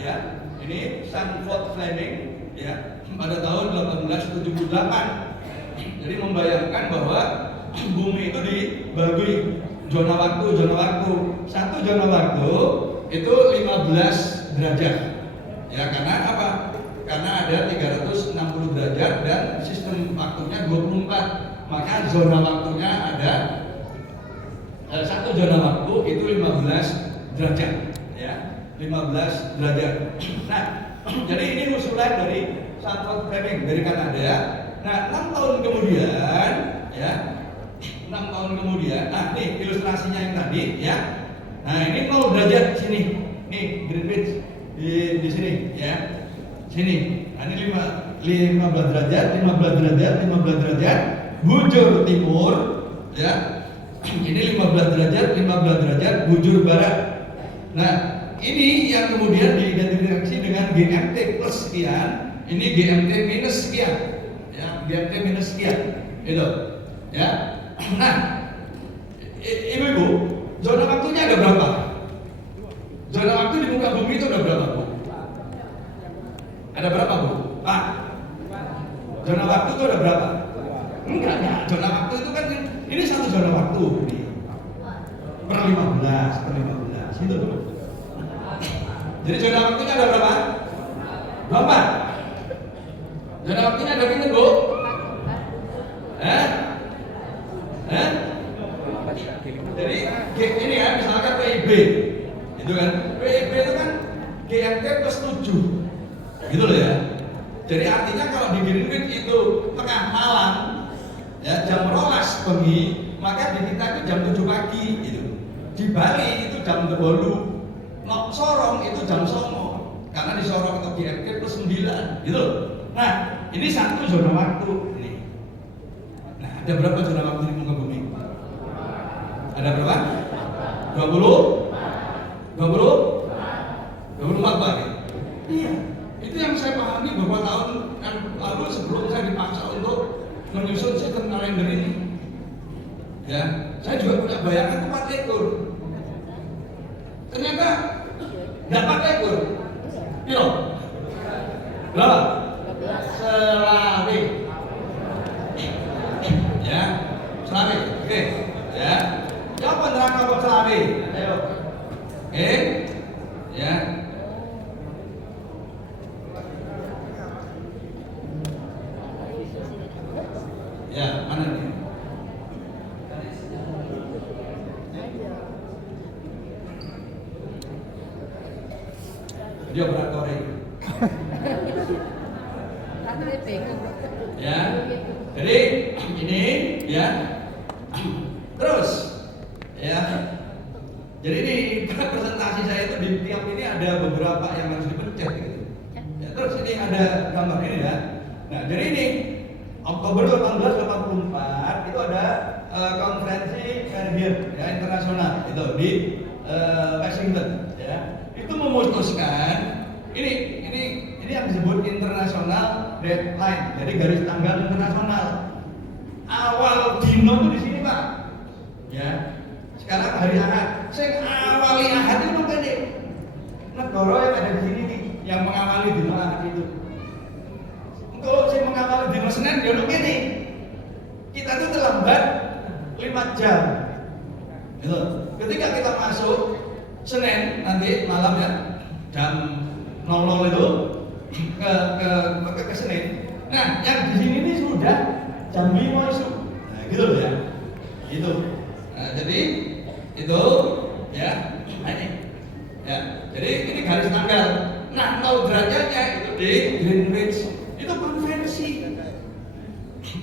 ya. Ini Sanford Fleming, ya, pada tahun 1878. Jadi membayangkan bahwa bumi itu dibagi zona waktu. Satu zona waktu itu 15 derajat. Ya, karena apa? Karena ada 360 derajat dan sistem waktunya 24. Maka zona waktunya ada satu zona waktu itu 15 derajat, ya. 15 derajat. Nah, jadi ini usulan dari Sanford Fleming dari Kanada. Nah, 6 tahun kemudian, ya, 6 tahun kemudian, nah nih ilustrasinya yang tadi, ya. Nah, ini 0 derajat sini, nih Greenwich di sini, ya, sini. Nah, ini 15 derajat, bujur timur, ya. Ini 15 derajat, bujur barat. Nah, ini yang kemudian diidentifikasi dengan GMT plus sekian, ini GMT minus sekian. Ya, GMT minus sekian, itu, ya. Nah, ibu-ibu, zona waktunya ada berapa? Zona waktu di muka bumi itu ada berapa, Bu? Ada berapa, Bu? Pak? Zona waktu itu ada berapa? Enggak, zona waktu itu kan ini satu zona waktu, per 15, itu, Bu. Jadi zona waktunya ada berapa? 24. Zona waktunya ada berapa, Bu? Jadi ini ya, misalkan PIB, itu kan, PIB itu kan GMT plus 7, gitu loh ya. Jadi artinya kalau di Greenwich itu tengah malam, ya jam 12 bengi, maka di kita itu jam 7 pagi, gitu. Di Bali itu jam 8, Sorong itu jam 9, karena di Sorong itu GMT plus 9, gitu loh. Nah, ini satu zona waktu ini. Nah, ada berapa zona waktu di muka bumi? Ada berapa? 24 Pak. Iya, itu yang saya pahami beberapa tahun yang lalu sebelum saya dipaksa untuk menyusun sistem kalender ini. Ya, saya juga punya bayangan 4 ekor. Ternyata dapat ekor. Yo. Berapa? Selawe. Oke, ya. Siapa neraka kok selawe? Ayo. Oke, ya. Ya, mana nih? Dia beraktor ini. Ya, jadi ini ya, terus ya, jadi ini presentasi saya itu di tiap ini ada beberapa yang harus dipencet gitu. Ya, terus ini ada gambar ini ya. Nah, jadi ini Oktober 1884 itu ada konferensi Caribbean ya internasional itu di Washington ya. Itu memutuskan ini yang disebut international deadline, jadi garis tanggal internasional. Awal dino itu di sini Pak, ya. Sekarang hari Ahad. Sing awali Ahad itu kene. Negara yang ada di sini nih, yang mengawali dino Ahad itu. Untuk sing mengawali dino Senin ya kene. Kita tuh terlambat 5 jam. Gitu. Ketika kita masuk Senin nanti malam ya, jam 00 itu ke Senin. Nah, yang di sini ini sudah jam 5 isu. Nah, gitu loh ya. Gitu. Nah, jadi itu ya. Nah, ini. Ya. Jadi ini garis tanggal. Nah, tahu derajatnya itu di Greenwich. Itu konvensi.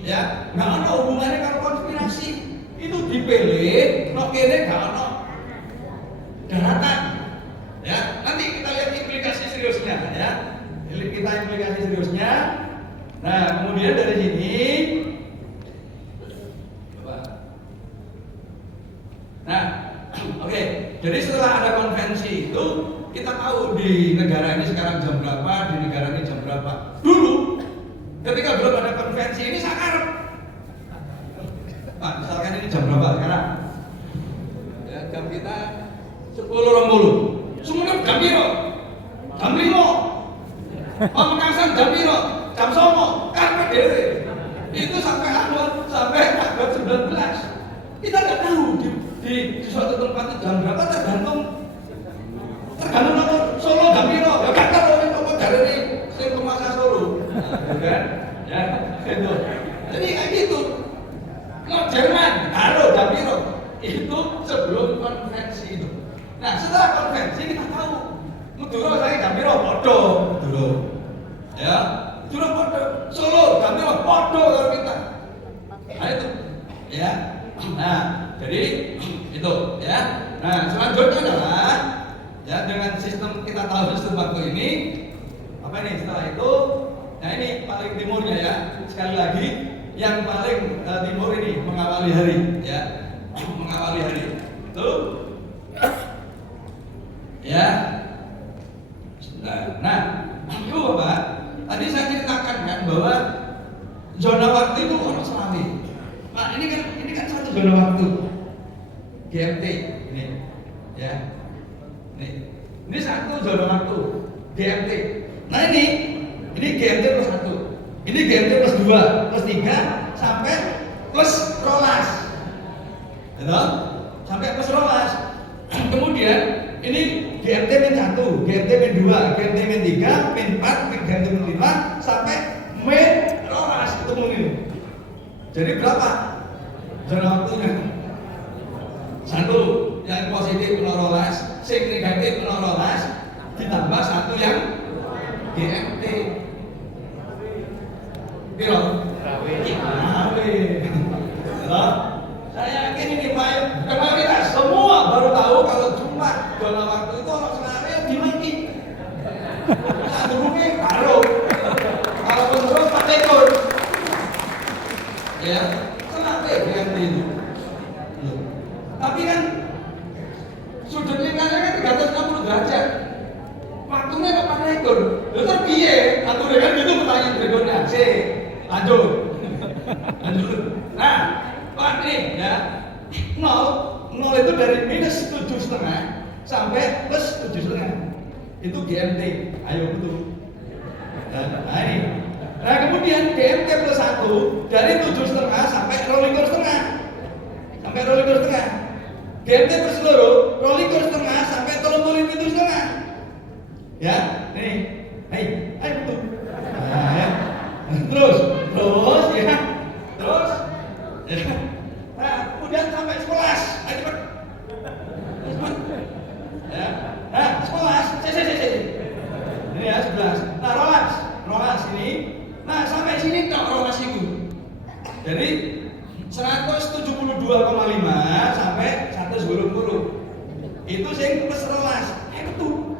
Ya, nggak ada hubungannya kalau konspirasi. Itu dipilih, no kene nggak ada daratan. Ya, nanti kita lihat implikasi seriusnya ya. Kita implikasi seriusnya. Nah, kemudian dari sini nah, oke. Jadi setelah ada konvensi itu kita tahu di negara ini sekarang jam berapa, di negara ini jam berapa. Dulu ketika belum ada konvensi ini sakar. Pak, misalkan ini jam berapa sekarang? Ya, jam kita 10.20. Sumenep jam piro? Jam 5. Pamekasan jam piro? Jam 9. Karpet dhewe. Itu sampai abad 19. Kita nggak tahu di suatu tempat itu jam berapa tergantung Solo jam piro. Ya kan kalau itu dari sing kemasa Solo. Kan? Ya, itu. Jadi kayak gitu. No Jerman, halo jam piro. Itu sebelum konvensi itu. Nah, setelah konvensi kita tahu Madura saya jam piro podo, Madura. Ya, Madura podo. Solo jam piro podo kalau kita. Nah itu, ya. Nah, jadi itu, ya. Nah, selanjutnya adalah ya dengan sistem kita tahu sistem waktu ini apa ini setelah itu, nah ini paling timurnya ya. Sekali lagi, yang paling timur ini mengawali hari, ya, mengawali hari. Tuh. Ya, nah, itu Bapak, tadi saya ceritakan kan bahwa zona waktu itu orang Selawi. Nah, ini kan satu zona waktu, GMT, ini, ya, ini satu zona waktu, GMT. Nah ini GMT plus 1, ini GMT plus 2, plus 3, sampai plus rolas, gitu? Sampai plus rolas. Kemudian ini GMT min 1, GMT min 2, GMT min 3, min 4, GMT min 5, sampai min rolas itu mungkin. Jadi berapa zona waktunya? 1 yang positif min rolas, sing negatif min rolas, ditambah 1 yang GMT. Piro? Rawe. Saya yakin ini Pak, karena kita semua baru tahu kalau Jumat zona waktu itu orang Selawe dimaki. Satu rugi baru. Kalau menurut Pak Tekun, ya kenapa GMT itu? Tapi kan sudut lingkarannya kan 360 derajat. Waktunya kok Pak Tekun. Terus piye? Aturnya kan gitu pertanyaan berikutnya. Lanjut. Nah, Pak nih ya, 0 itu dari minus 7,5 sampai plus 7,5. Itu GMT. Ayo betul. Nah ini. Nah kemudian GMT plus 1 dari 7,5 sampai 0,5. sampai 22,5. GMT berseluruh 22,5 sampai 37,5. Ya, nih. Ayo betul. Nah, ya. Terus ya. Terus. Ya. Nah, kemudian sampai 11. Ayo cepat. Ya. Nah, 11. Ini ya 11. Nah, rolas ini. Nah, sampai sini tok rolas itu. Jadi 172,5 sampai 180. Itu sing plus rolas. Itu.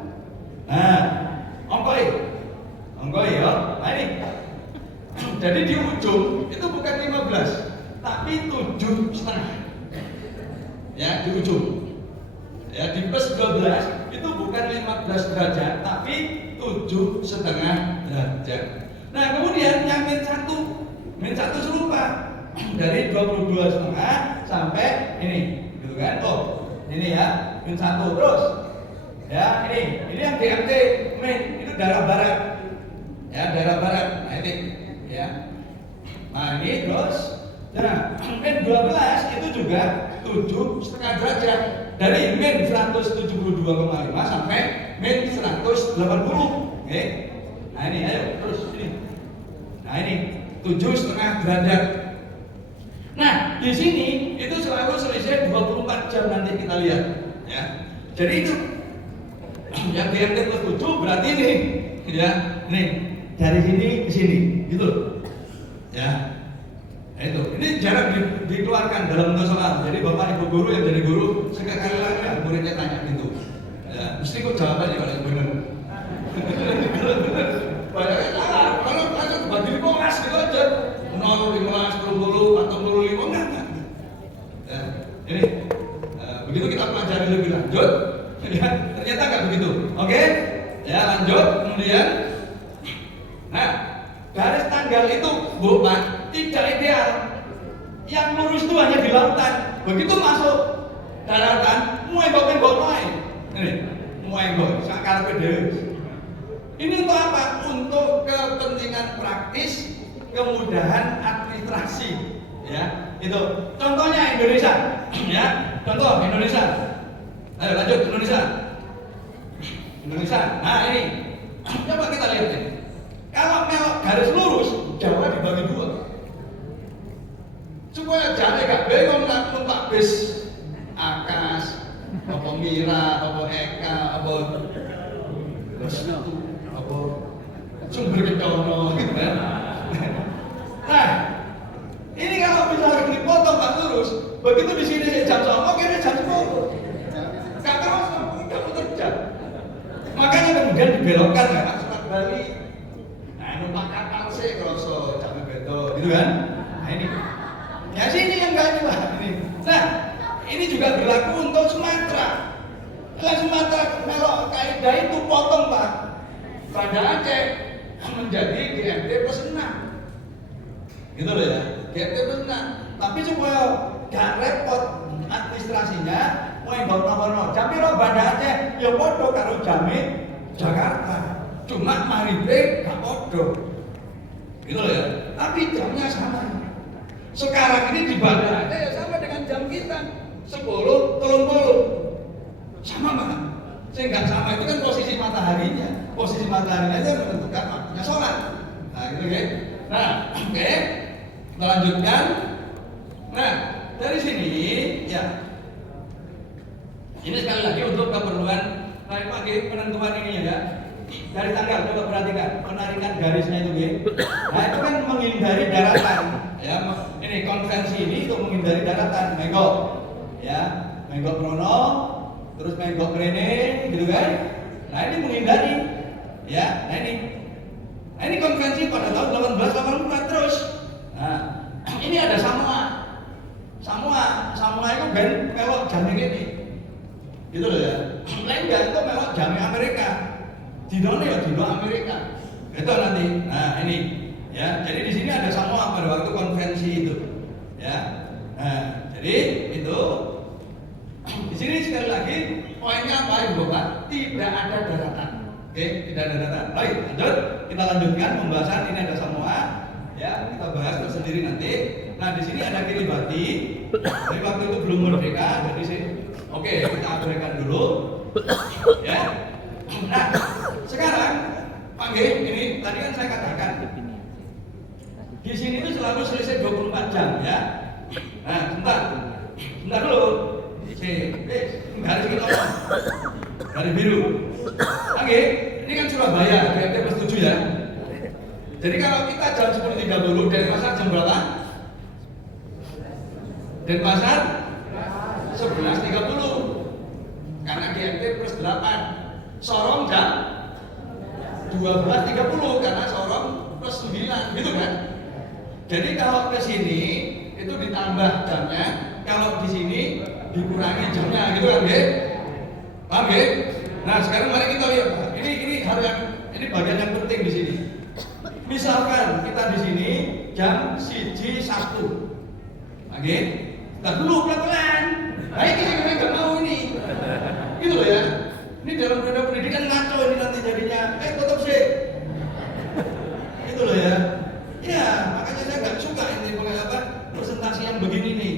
Nah, ongkoi ya. Nah ini. Jadi di ujung itu bukan 15, tapi 7,5. Ya, di ujung. Ya, di plus 12 itu bukan 15 derajat, tapi 7,5 derajat. Nah, kemudian yang min 1 serupa dari 22,5 sampai ini, gitu kan? Oh, ini ya, min 1 terus. Ya, ini yang GMT min itu daerah barat. Ya, daerah barat. Nah, ini ya. Nah, ini terus. Nah, min 12 itu juga 7,5 derajat. Dari min 172,5 sampai min 180. Oke. Nah, ini ayo terus ini. Nah, ini 7,5 derajat. Nah, di sini itu selalu selisih 24 jam nanti kita lihat, ya. Jadi itu yang GMT plus 7 berarti ini, ya. Nih, dari sini ke sini, gitu. Ya. Nah, itu. Ini jarang dikeluarkan dalam bentuk soal. Jadi Bapak Ibu guru yang jadi guru sekali lagi ya, muridnya tanya gitu. Ya, mesti kok jawabannya kalau yang benar. Banyak yang salah. Kalau bagi 15 gitu aja. 0, 15, 30, 45 enggak. Ya, ini begitu kita pelajari lebih lanjut. Ya, ternyata enggak begitu. Oke? Ya, lanjut. Kemudian nah, garis tanggal itu bukan tidak ideal. Yang lurus itu hanya di lautan. Begitu masuk daratan, muenggok main. Ini, muenggok sakar pedes. Ini untuk apa? Untuk kepentingan praktis, kemudahan administrasi. Ya, itu. Contohnya Indonesia. Ya, contoh Indonesia. Ayo lanjut Indonesia. Nah ini, coba kita lihat ini. Kalau melok garis lurus, Jawa dibagi 2. Supaya Jawa gak bingung nak numpak bis Akas, apa Mira, apa Eka, apa Sumber Kedono, gitu kan. Nah, ini kalau misalnya dipotong Pak lurus, begitu di sini jam 9, kira jam 10. Gak terus, udah putar jam. Makanya kemudian dibelokkan ya, Surat Bali. Numpak kapal sih kroso jamnya beto, gitu kan? Nah ini, ya sini yang gak Pak ini. Nah, ini juga berlaku untuk Sumatera. Kalau Sumatera melok kaidah itu potong Pak. Pada Aceh menjadi GMT plus 6. Gitu loh ya, GMT plus 6. Tapi supaya gak repot administrasinya, mau yang nomor. Tapi lo Banda Aceh, ya podo karo jame Jakarta. Cuma maribe gak podo. Gitu loh ya. Tapi jamnya sama. Sekarang ini di Banda Aceh ya sama dengan jam kita. 10, 30. Sama banget. Sehingga sama itu kan posisi mataharinya. Posisi mataharinya itu menentukan waktunya sholat. Nah, gitu kan. Nah, oke. Kita lanjutkan. Nah, dari sini ya. Ini sekali lagi untuk keperluan pagi penentuan ini ya. Dari tanggal coba perhatikan penarikan garisnya itu ya. Nah, itu kan menghindari daratan. Ya, ini konvensi ini untuk menghindari daratan. Menggok. Ya, menggok Prono, terus menggok Rene, gitu kan? Nah, ini menghindari. Ya, nah ini konvensi pada tahun 1884 terus. Nah, ini ada Samoa itu ben melok jamnya ini. Gitu loh ya. Lenggang itu melok jamnya Amerika. Dino ya Dino Amerika. Itu nanti. Nah, ini ya. Jadi di sini ada Samoa pada waktu konvensi itu. Ya. Nah, jadi itu di sini sekali lagi poinnya apa Ibu Bapak? Tidak ada daratan. Oke, tidak ada daratan. Baik, lanjut. Kita lanjutkan pembahasan. Ini ada Samoa. Ya, kita bahas tersendiri nanti. Nah, di sini ada Kiribati. Jadi waktu itu belum merdeka, jadi sih, oke kita abaikan dulu, ya. Nah, sekarang, Pak G, ini tadi kan saya katakan, di sini itu selalu selisih 24 jam, ya. Nah, sebentar dulu. Garis kita, garis biru. Oke, ini kan Surabaya, DMT plus 7 ya. Jadi kalau kita jam 10.30, Denpasar jam berapa? Denpasar 11.30. Karena DMT plus 8. Sorong jam 12.30 karena Sorong plus 9, gitu kan? Jadi kalau ke sini itu ditambah jamnya, kalau di sini dikurangi jamnya, gitu kan, G? Paham, G? Nah, sekarang mari kita lihat, Pak. Ini bagian yang penting di sini. Misalkan kita di sini jam 1 Oke? Nah dulu pelan-pelan. Baik ini saya nggak mau ini. Gitu loh ya. Ini dalam dunia pendidikan ngaco ini nanti jadinya. Tutup sih. Gitu loh ya. Ya, makanya saya nggak suka ini presentasi yang begini nih.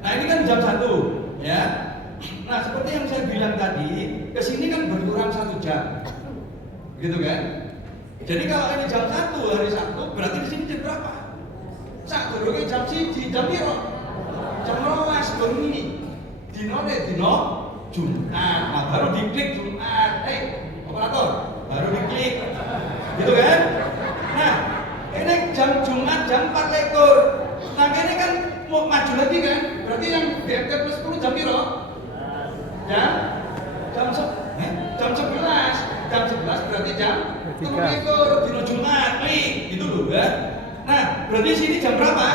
Nah ini kan jam 1, ya. Nah seperti yang saya bilang tadi, kesini kan berkurang 1 jam, gitu kan? Jadi kalau ini jam 1 hari Sabtu, berarti di sini jam berapa? Sak durunge jam 1, jam piro? Jam 12 bengi. Dino Jumat. Nah, baru diklik Jumat. Operator, baru diklik. Gitu kan? Nah, ini jam Jumat jam 4 lekor. Nah, ini kan mau maju lagi kan? Berarti yang DMT plus 10 jam piro? Jam 11. Jam 11 berarti jam 3 lekor dino Jumat. Gitu loh ya. Nah, berarti sini jam berapa?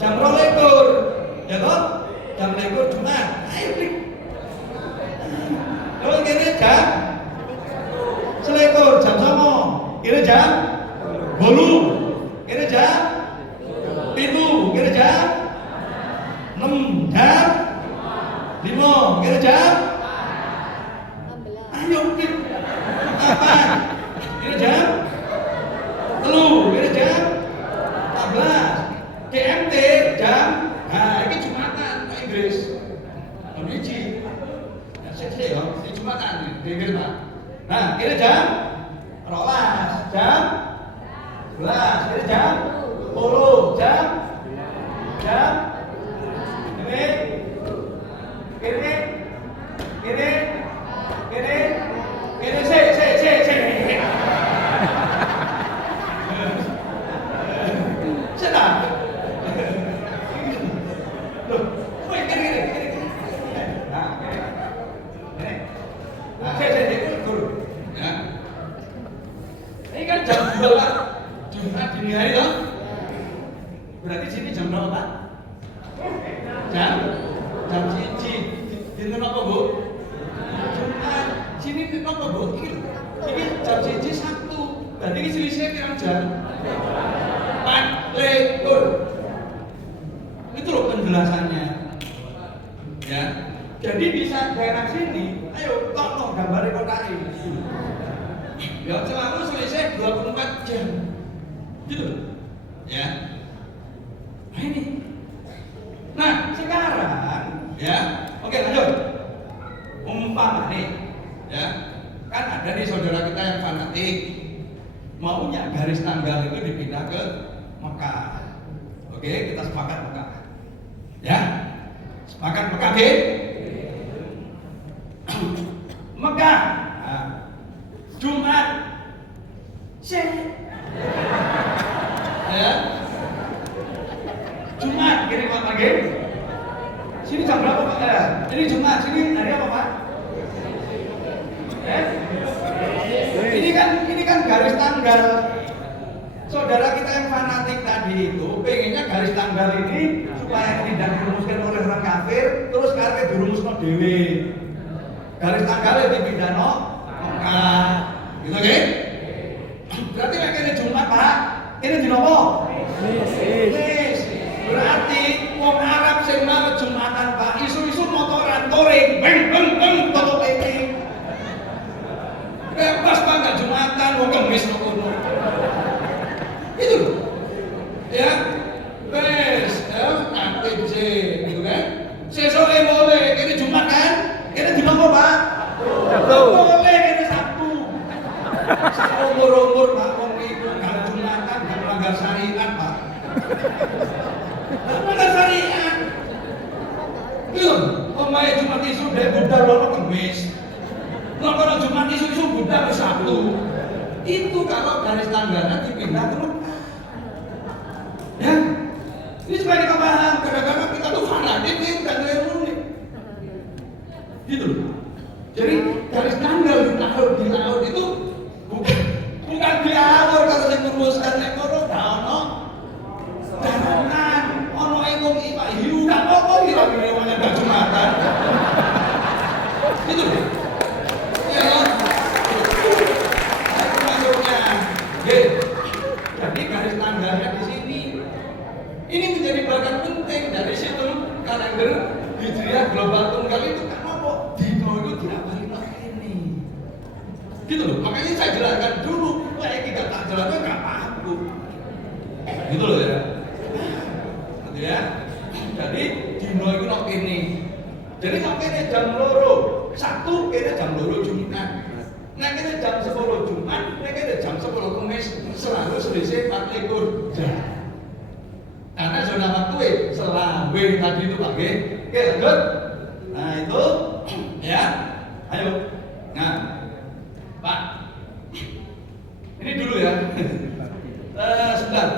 Jam 2 lekor. Ya toh? Jam lekor Jumat. Ayo klik. Lalu kene jam selekor jam 9. Kene jam 8. Kene jam 7. Kene jam 6. Jam 5. Kene jam 16. Ayo klik. Apa? Kene jam 3. Kene jam 14. DMT jam. Nah, ini Jumatan Pak Inggris. Biji. Ya sih ya, ini Jumatan di Inggris Pak. Nah, ini jam 12, jam 11, ini jam 10, jam ini sih. Senang. Loh, gini. Nah, ini. Nah, saya dulu. Ya. Ini kan jam 2 Pak. Jumat dini hari toh? Berarti sini jam berapa Pak? Jam 1. Dinten apa Bu? Jumat. Sini apa Bu? Ini jam 1 Sabtu. Berarti ini selisih pirang jam? 4 lekor. Itu loh penjelasannya. Ya. Jadi bisa daerah sini, ayo tolong gambar kota ini. Ya selalu selisih 24 jam. Gitu. Ya. Nah ini. Nah, sekarang ya. Oke, lanjut. Umpama nih, ya. Kan ada nih saudara kita yang fanatik maunya garis tanggal itu dipindah ke Mekah. Oke, kita sepakat Mekah. Ya. Sepakat Mekah, oke? Mekah. Nah, Jumat. Ya. Jumat, gini Pak Mage. Sini jam berapa Pak? Ini Jumat, sini hari apa Pak? Ini kan garis tanggal. Saudara kita yang fanatik tadi itu pengennya garis tanggal ini supaya tidak dirumuskan oleh orang kafir, terus karena dirumuskan dewe. Garis tanggal itu dipidano Mekah. Gitu kan? Berarti lagi ini Jumat Pak. Ini di nopo? Wis. Berarti wong Arab sing mau Jumatan Pak, isu-isu motoran touring, beng toto ini. Bebas Pak enggak Jumatan, wong kemis ngono. Itu loh. Ya. Wes, aktif sih. Iya, omahe Jumat isu dek budal lono Kamis. Lono Jumat isu budal wis Sabtu. Itu kalau garis tanggalnya dipindah ke Mekah. Ya, ini supaya kita paham. Kadang-kadang kita tuh fanatik nih, bukan ilmu nih. Gitu loh. Jadi garis tanggal di laut itu bukan diawur kalau saya merumuskan ekonomi ono darangan ono ekonomi Pak Hiu gak apa-apa kira-kira namanya gak Jumatan. Gitu loh. Ya loh. Itu maksudnya. Jadi garis tanggalnya di sini. Ini menjadi bagian penting dari sistem kalender Hijriah global tunggal itu karena apa? Dino itu diapalin ini. Gitu loh. Makanya saya jelaskan dulu. Lagi gak tak jelaskan gak paham. Gitu loh ya. Nanti ya. Jadi dino itu nok ini. Jadi nok ini jam loro. Sabtu kira jam loro Jumat. Nah kira jam 10 Jumat. Nah kira jam 10 Kamis. Selalu selisih 24 jam. Karena zona waktu selambe tadi itu pakai. Oke lanjut. Nah itu ya. Ayo. Nah Pak. Ini dulu ya. Sebentar.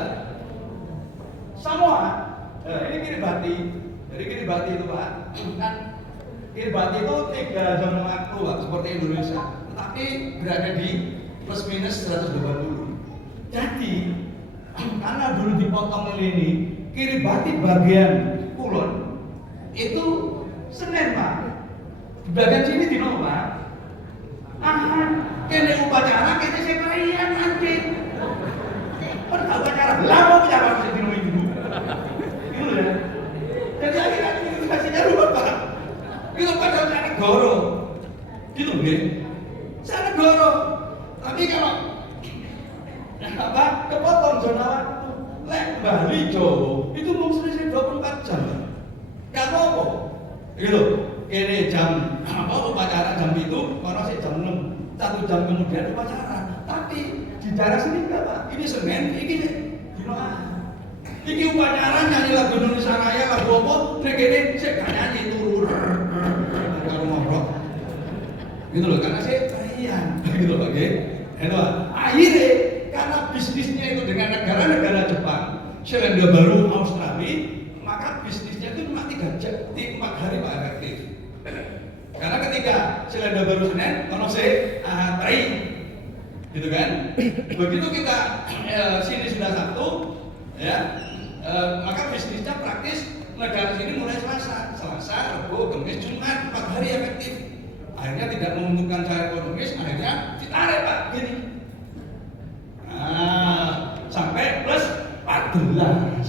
Semua. Ini Kiribati. Jadi Kiribati itu Pak. Kan Kiribati itu 3 zona waktu Pak, seperti Indonesia. Tetapi berada di plus minus 180. Jadi karena dulu dipotong ini Kiribati bagian kulon itu Senin Pak. Di bagian sini di mana Pak? Kene upacara kene sekalian anjing. Kan upacara lama punya apa bisa dino minggu. Gitu ya. Jadi akhirnya itu kasihnya rumah Pak. Itu padahal saya negoro. Gitu nggih. Saya negoro. Tapi kalau apa kepotong zona waktu lek Bali Jawa itu mau selesai 24 jam. Gak apa-apa. Gitu. Kene jam apa upacara jam itu, kalau sih jam 6, 1 jam kemudian upacara. Tapi di daerah sini enggak Pak. Ini Senin, ini dino iki upacara nyanyi lagu Indonesia Raya, lagu apa? Nek kene sik gak nyanyi turu. Karo ngobrol. Gitu loh, karena saya tarian. Gitu loh, oke. Itu akhirnya karena bisnisnya itu dengan negara-negara Jepang, Selandia Baru, Australia, maka bisnisnya itu cuma 4 hari Pak efektif. Karena ketika Selandia Baru Senin, kalau saya Ahad gitu kan? Begitu kita sini sudah Sabtu, ya, maka bisnisnya praktis negara sini mulai Selasa, Rabu, Kamis, Jumat, 4 hari efektif. Akhirnya tidak menguntungkan secara ekonomis, akhirnya ditarik Pak, gini. Nah, sampai plus 14.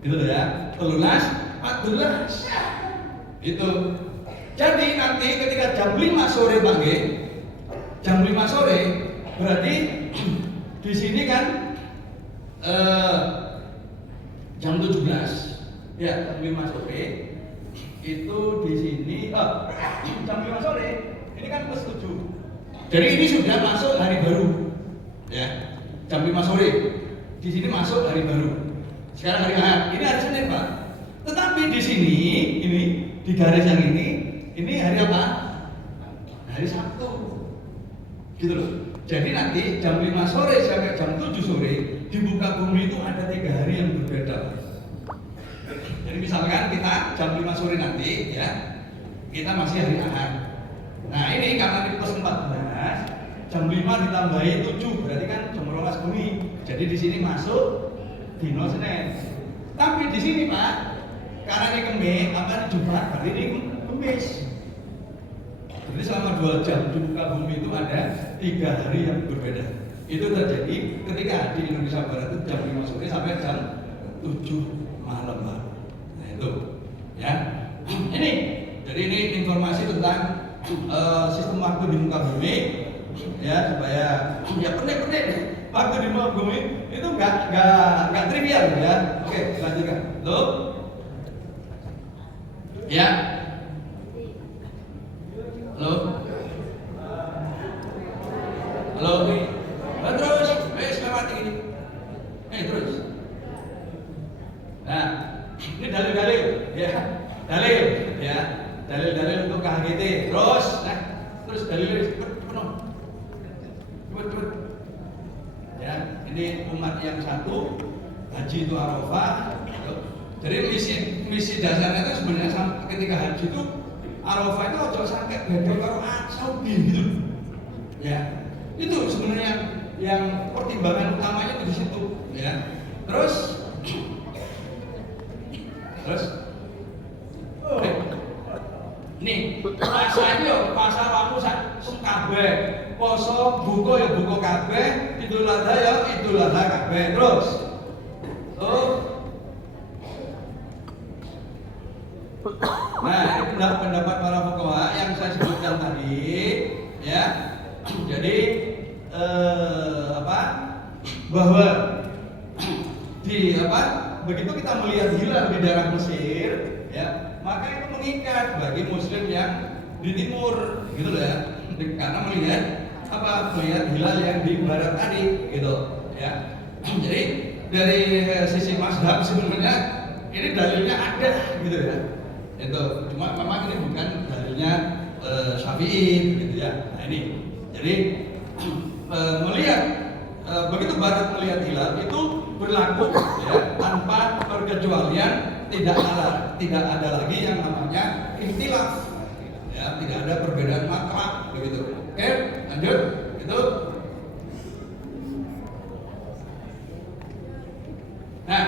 Gitu loh ya, 14. Itu. Jadi nanti ketika jam 5 sore pagi, jam 5 sore berarti di sini kan jam 17. Ya, jam 5 sore itu di sini jam 5 sore ini kan plus 7. Jadi ini sudah masuk hari baru. Ya, jam 5 sore di sini masuk hari baru. Sekarang hari Ahad, ini hari Senin Pak. Tetapi di sini ini di garis yang ini hari apa? Hari Sabtu. Gitu loh. Jadi nanti jam 5 sore sampai jam 7 sore di muka bumi itu ada 3 hari yang berbeda. Jadi misalkan kita jam 5 sore nanti ya, kita masih hari Ahad. Nah ini karena di plus 14, jam 5 ditambahi 7 berarti kan jam 12 bumi. Jadi di sini masuk dino Senin. Tapi di sini Pak, karena ini Kamis, apa ini Jumat, berarti ini Kamis. Jadi selama 2 jam di muka bumi itu ada 3 hari yang berbeda. Itu terjadi ketika di Indonesia Barat itu jam 5 sore sampai jam 7 malam Pak. Nah itu ya. Ini, jadi ini informasi tentang sistem waktu di muka bumi ya, supaya ya pendek-pendek waktu di muka bumi itu nggak trivial ya. Oke, lanjutkan. Loh, ya, halo, terus, lewat ini, terus. Nah, ini dalil-dalil ya. dalil ya, dalil-dalil untuk KHGT. Terus dalilnya cepet ya, ini umat yang satu, haji itu Arafah gitu. Jadi misi dasarnya itu sebenarnya ketika haji itu Arafah itu ojo sampai beda karo Saudi gitu ya, itu sebenarnya yang pertimbangan utamanya di situ ya. Terus nih puasa kamu kabeh, poso buka ya buka kabeh, Idul Adha ya Idul Adha kabeh. Terus nah ini pendapat para fuqaha yang saya sebutkan tadi ya. Jadi bahwa begitu kita melihat hilal di daerah Mesir ya, maka itu mengikat bagi muslim yang di timur gitu loh ya, karena melihat hilal yang di barat tadi gitu ya. Jadi dari sisi mazhab sebenarnya ini dalilnya ada gitu ya, itu cuma memang ini bukan dalilnya Syafi'i gitu ya. Nah ini jadi melihat begitu barat melihat hilal itu berlaku ya, tanpa perkecualian, tidak ada lagi yang namanya ikhtilaf ya, tidak ada perbedaan makna begitu. Oke, lanjut itu. Nah,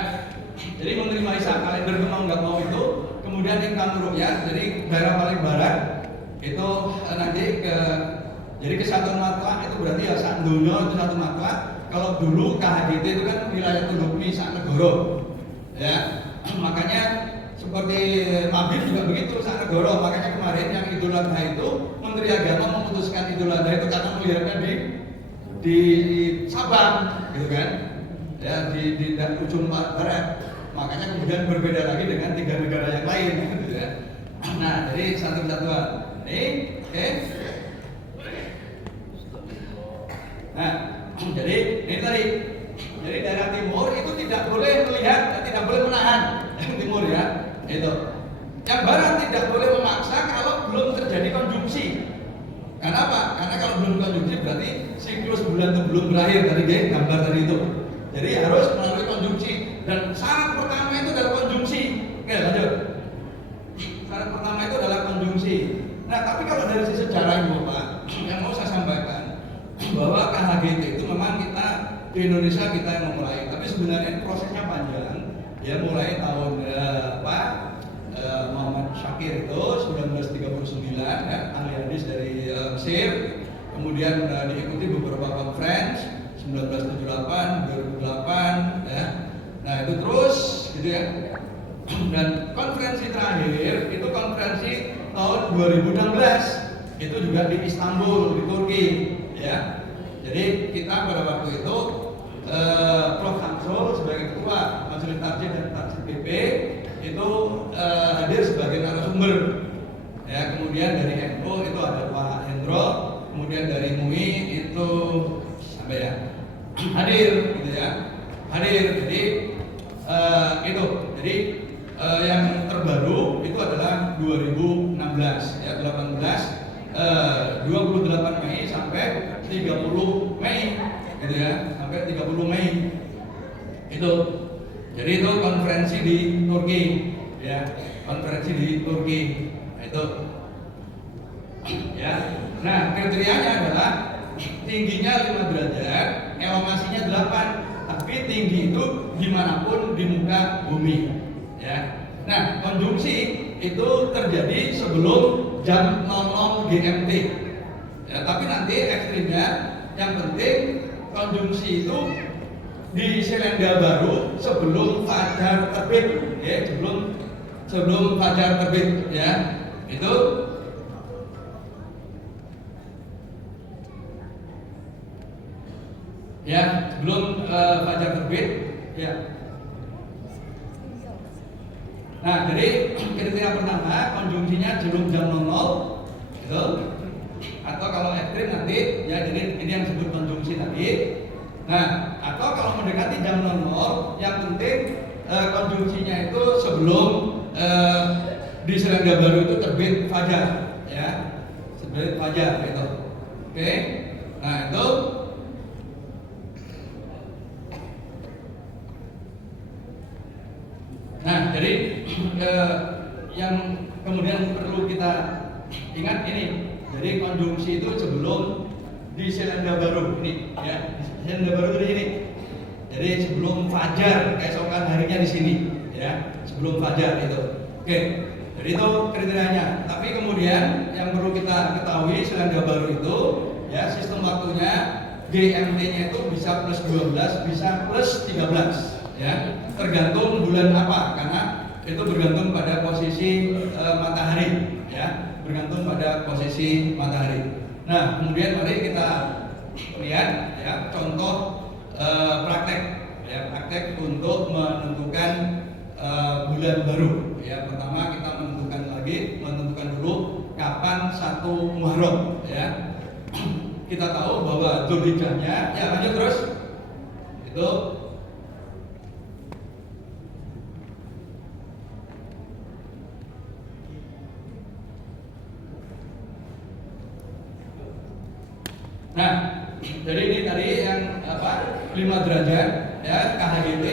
jadi menerima Isa kalender itu mau nggak mau itu, kemudian Intan Ruqyah, jadi daerah paling barat itu nanti jadi kesatuan matlak itu berarti ya sak donya itu satu matlak. Kalau dulu KHGT itu kan wilayah Tundukmi sak negara ya, makanya seperti Mabit juga begitu sak negara. Makanya kemarin yang Idul Adha itu Menteri Agama memutuskan Idul Adha itu karena melihatnya di Sabang gitu kan ya, di ujung barat. Makanya kemudian berbeda lagi dengan 3 negara yang lain gitu ya. Nah, jadi satu kesatuan ini oke. Nah, jadi ini tadi, jadi daerah timur itu tidak boleh melihat, tidak boleh menahan yang timur ya, itu. Yang barat tidak boleh memaksa kalau belum terjadi konjungsi. Karena apa? Karena kalau belum konjungsi berarti siklus bulan itu belum berakhir tadi gambar tadi itu. Jadi harus melalui konjungsi, dan syarat pertama itu adalah konjungsi. Oke, lanjut. Syarat pertama itu adalah konjungsi. Nah, tapi kalau dari sisi sejarah ini Bapak, yang mau saya sampaikan bahwa KHGT itu memang kita di Indonesia kita yang memulai, tapi sebenarnya prosesnya panjang ya, mulai tahun Muhammad Syakir itu 1939 ya, ahli hadis dari Mesir, kemudian diikuti beberapa conference 1978, 2008 ya. Nah itu terus gitu ya, dan konferensi terakhir itu konferensi tahun 2016 itu juga di Istanbul di Turki ya. Jadi kita pada waktu itu Prof. Hamsul sebagai ketua Majelis Tarjih dan Taksib PP itu hadir sebagai narasumber ya. Kemudian dari NU itu ada Pak Hendro, kemudian dari MUI itu sampai ya hadir gitu ya, hadir. Jadi itu jadi yang terbaru itu adalah 2016 ya, 28 Mei sampai 30 Mei gitu ya, sampai 30 Mei itu. Jadi itu konferensi di Turki ya, konferensi di Turki. Nah, itu ya. Nah, kriterianya adalah tingginya 5 derajat, elongasinya 8, tapi tinggi itu dimanapun di muka bumi ya. Nah, konjungsi itu terjadi sebelum jam 00 GMT ya, tapi nanti ekstrimnya yang penting konjungsi itu di Selandia Baru sebelum fajar terbit ya, sebelum fajar terbit ya, itu ya, sebelum fajar terbit ya. Nah, jadi kriteria pertama konjungsinya sebelum jam 00 gitu. Atau kalau ekstrim nanti ya, jadi ini yang disebut konjungsi tadi. Nah, atau kalau mendekati jam 00, yang penting konjungsinya itu sebelum di Selandia Baru itu terbit fajar, ya, terbit fajar itu. Oke, nah itu. Nah, jadi yang kemudian perlu kita ingat ini, jadi konjungsi itu sebelum di Selandia Baru ini, ya, di Selandia Baru itu di sini. Jadi sebelum fajar, keesokan harinya di sini, ya, sebelum fajar itu. Oke, jadi itu kriterianya. Tapi kemudian yang perlu kita ketahui Selandia Baru itu, ya, sistem waktunya GMT-nya itu bisa plus 12, bisa plus 13, ya, tergantung bulan apa, karena itu bergantung pada posisi matahari, ya, bergantung pada posisi matahari. Nah, kemudian mari kita lihat, ya, contoh praktek, ya, praktek untuk menentukan bulan baru. Ya, pertama kita menentukan dulu kapan 1 Muharram, ya. Kita tahu bahwa Dzulhijjahnya, ya, lanjut terus. Itu nah, jadi ini tadi yang 5 derajat, ya, KHGT,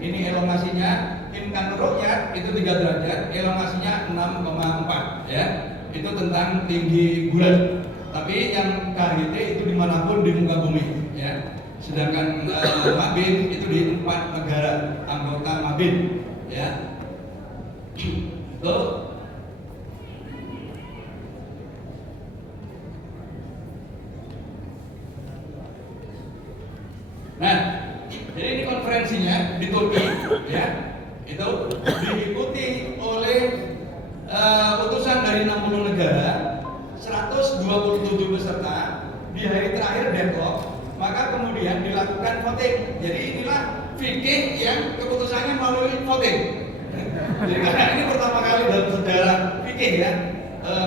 ini elongasinya, imkan ru'yah itu 3 derajat, elongasinya 6,4, ya, itu tentang tinggi bulan. Tapi yang KHGT itu dimanapun di muka bumi, ya. Sedangkan Mabin itu di 4 negara anggota Mabin, ya. Itu. Nah, jadi ini konferensinya di Turki, ya, itu diikuti oleh utusan dari 60 negara, 127 peserta di hari terakhir deadlock, maka kemudian dilakukan voting. Jadi inilah fikih yang keputusannya melalui voting. Jadi karena ini pertama kali dalam sejarah fikih, ya,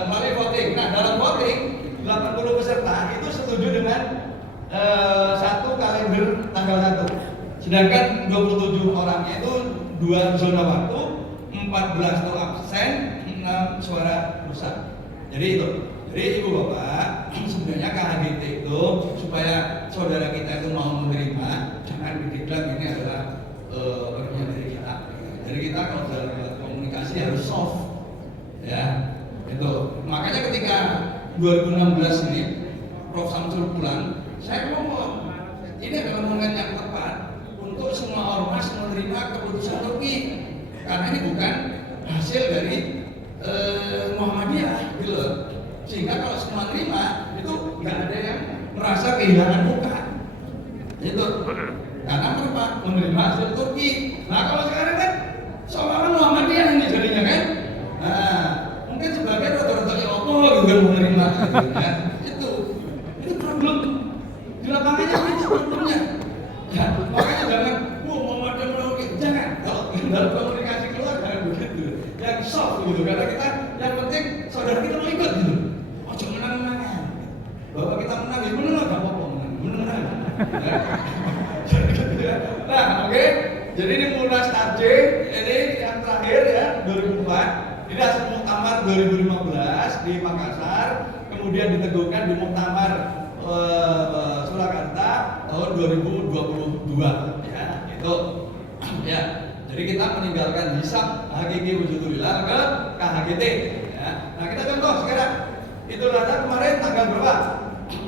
melalui voting. Nah, dalam voting 80 peserta itu setuju dengan 1 kalender tanggal 1. Sedangkan 27 orangnya itu 2 zona waktu, 14 itu absen, 6 suara rusak. Jadi itu. Jadi Ibu Bapak, sebenarnya KHGT itu supaya saudara kita itu mau menerima, jangan dikira ini adalah orangnya dari kita. Jadi kita kalau dalam komunikasi harus soft, ya. Itu. Makanya ketika 2016 ini Prof Samsul pulang, saya ngomong, ini adalah momen yang tepat untuk semua ormas menerima keputusan Turki, karena ini bukan hasil dari Muhammadiyah, gitu loh. Sehingga kalau semua terima, itu nggak ada yang merasa kehilangan muka, itu. Karena mereka menerima hasil Turki. Nah, kalau sekarang kan seolah-olah Muhammadiyah ini jadinya, kan? Nah, mungkin sebagian rata-rata ya Allah juga menerima, gitu, kan? Itu problem. Di lapangannya kan sebetulnya, ya, makanya jangan, Muhammadiyah menolak, jangan. Kalau dalam komunikasi keluar jangan begitu, yang soft gitu. Karena kita yang penting saudara kita mau ikut gitu. Oh, jangan menang-menangan. Bapak kita menang, ya menang, gak apa-apa menang. Nah, oke. Jadi ini Munas AJ, ini yang terakhir, ya, 2004. Ini hasil muktamar 2015 di Makassar, kemudian diteguhkan di muktamar Surakarta tahun 2022, ya, itu, ya. Jadi kita meninggalkan hisab hakiki wujudulillah ke KHGT, ya. Nah, kita contoh sekarang Idul Adha kemarin tanggal berapa?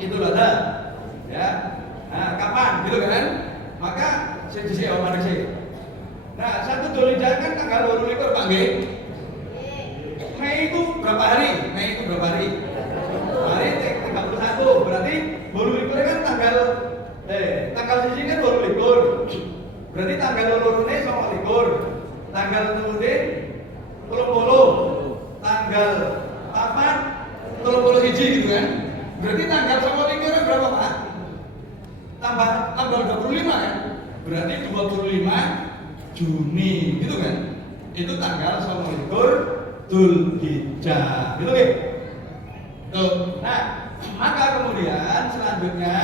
Idul Adha, ya. Nah, kapan, gitu kan? Maka sisi Omar sih. Nah, 1 Dzulhijjah kan tanggal 22 Pak G. Mei itu berapa hari? Hari 31, berarti baru libur kan tanggal sisi kan baru libur. Berarti tanggal lorone sama libur. Tanggal kemudian 30, tanggal 30 hiji gitu kan. Berarti tanggal sama libur berapa, Pak? Tambah tanggal 25 kan? Berarti 25 Juni gitu kan. Itu tanggal sama libur Dzulhijjah, gitu kan? Tuh. Nah, maka kemudian selanjutnya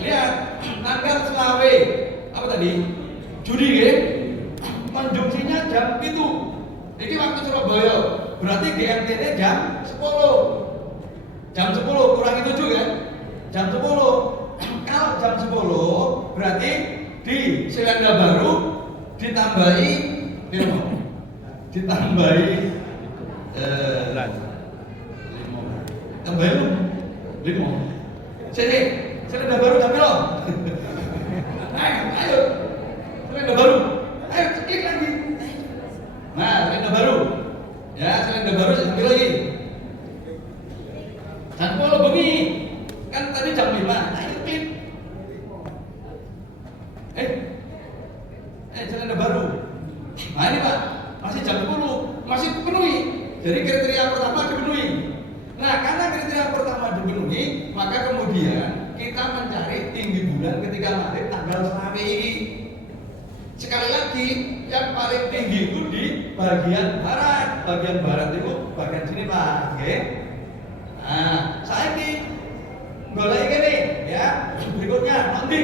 lihat tanggal selawe apa tadi? Juni, ya? Konjungsinya jam itu. Ini waktu Surabaya. berarti GMT-nya jam 10. Jam 10 kurangi 7 kan? Jam 10. Kalau jam 10 berarti di silenda baru ditambahi ditambahi tambahin lu 5. Sini, silenda baru jam berapa? Ayo, silenda baru. Ayo klik lagi. Nah, silenda baru. Ya, silenda baru ambil lagi. Jam 10 bengi. Kan tadi jam 5. Ayo klik. Silenda baru. Nah ini Pak, masih jam 10, masih dipenuhi. Jadi kriteria pertama dipenuhi. Nah, karena kriteria pertama dipenuhi, maka kemudian kita mencari tinggi bulan ketika maghrib tanggal selama ini. Sekali lagi, yang paling tinggi itu di bagian barat. Bagian barat itu bagian sini Pak, oke? Nah, saya ini boleh gini, ya. Berikutnya nanti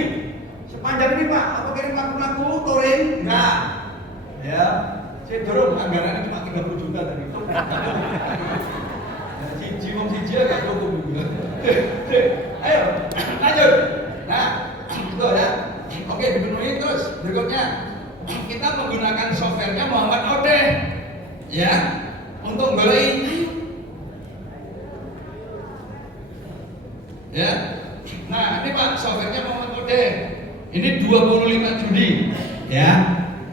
sepanjang ini Pak, apa kirim laku-laku touring? Enggak, ya. Saya dorong anggarannya cuma 30 juta tadi. Siji agak cukup juga. Ayo, lanjut. Nah, itu ya. Oke, dipenuhi terus. Berikutnya, kita menggunakan softwarenya Muhammad Odeh, ya, untuk golei. Ya. Nah, ini Pak, softwarenya Muhammad Odeh. Ini 25 Juni, ya.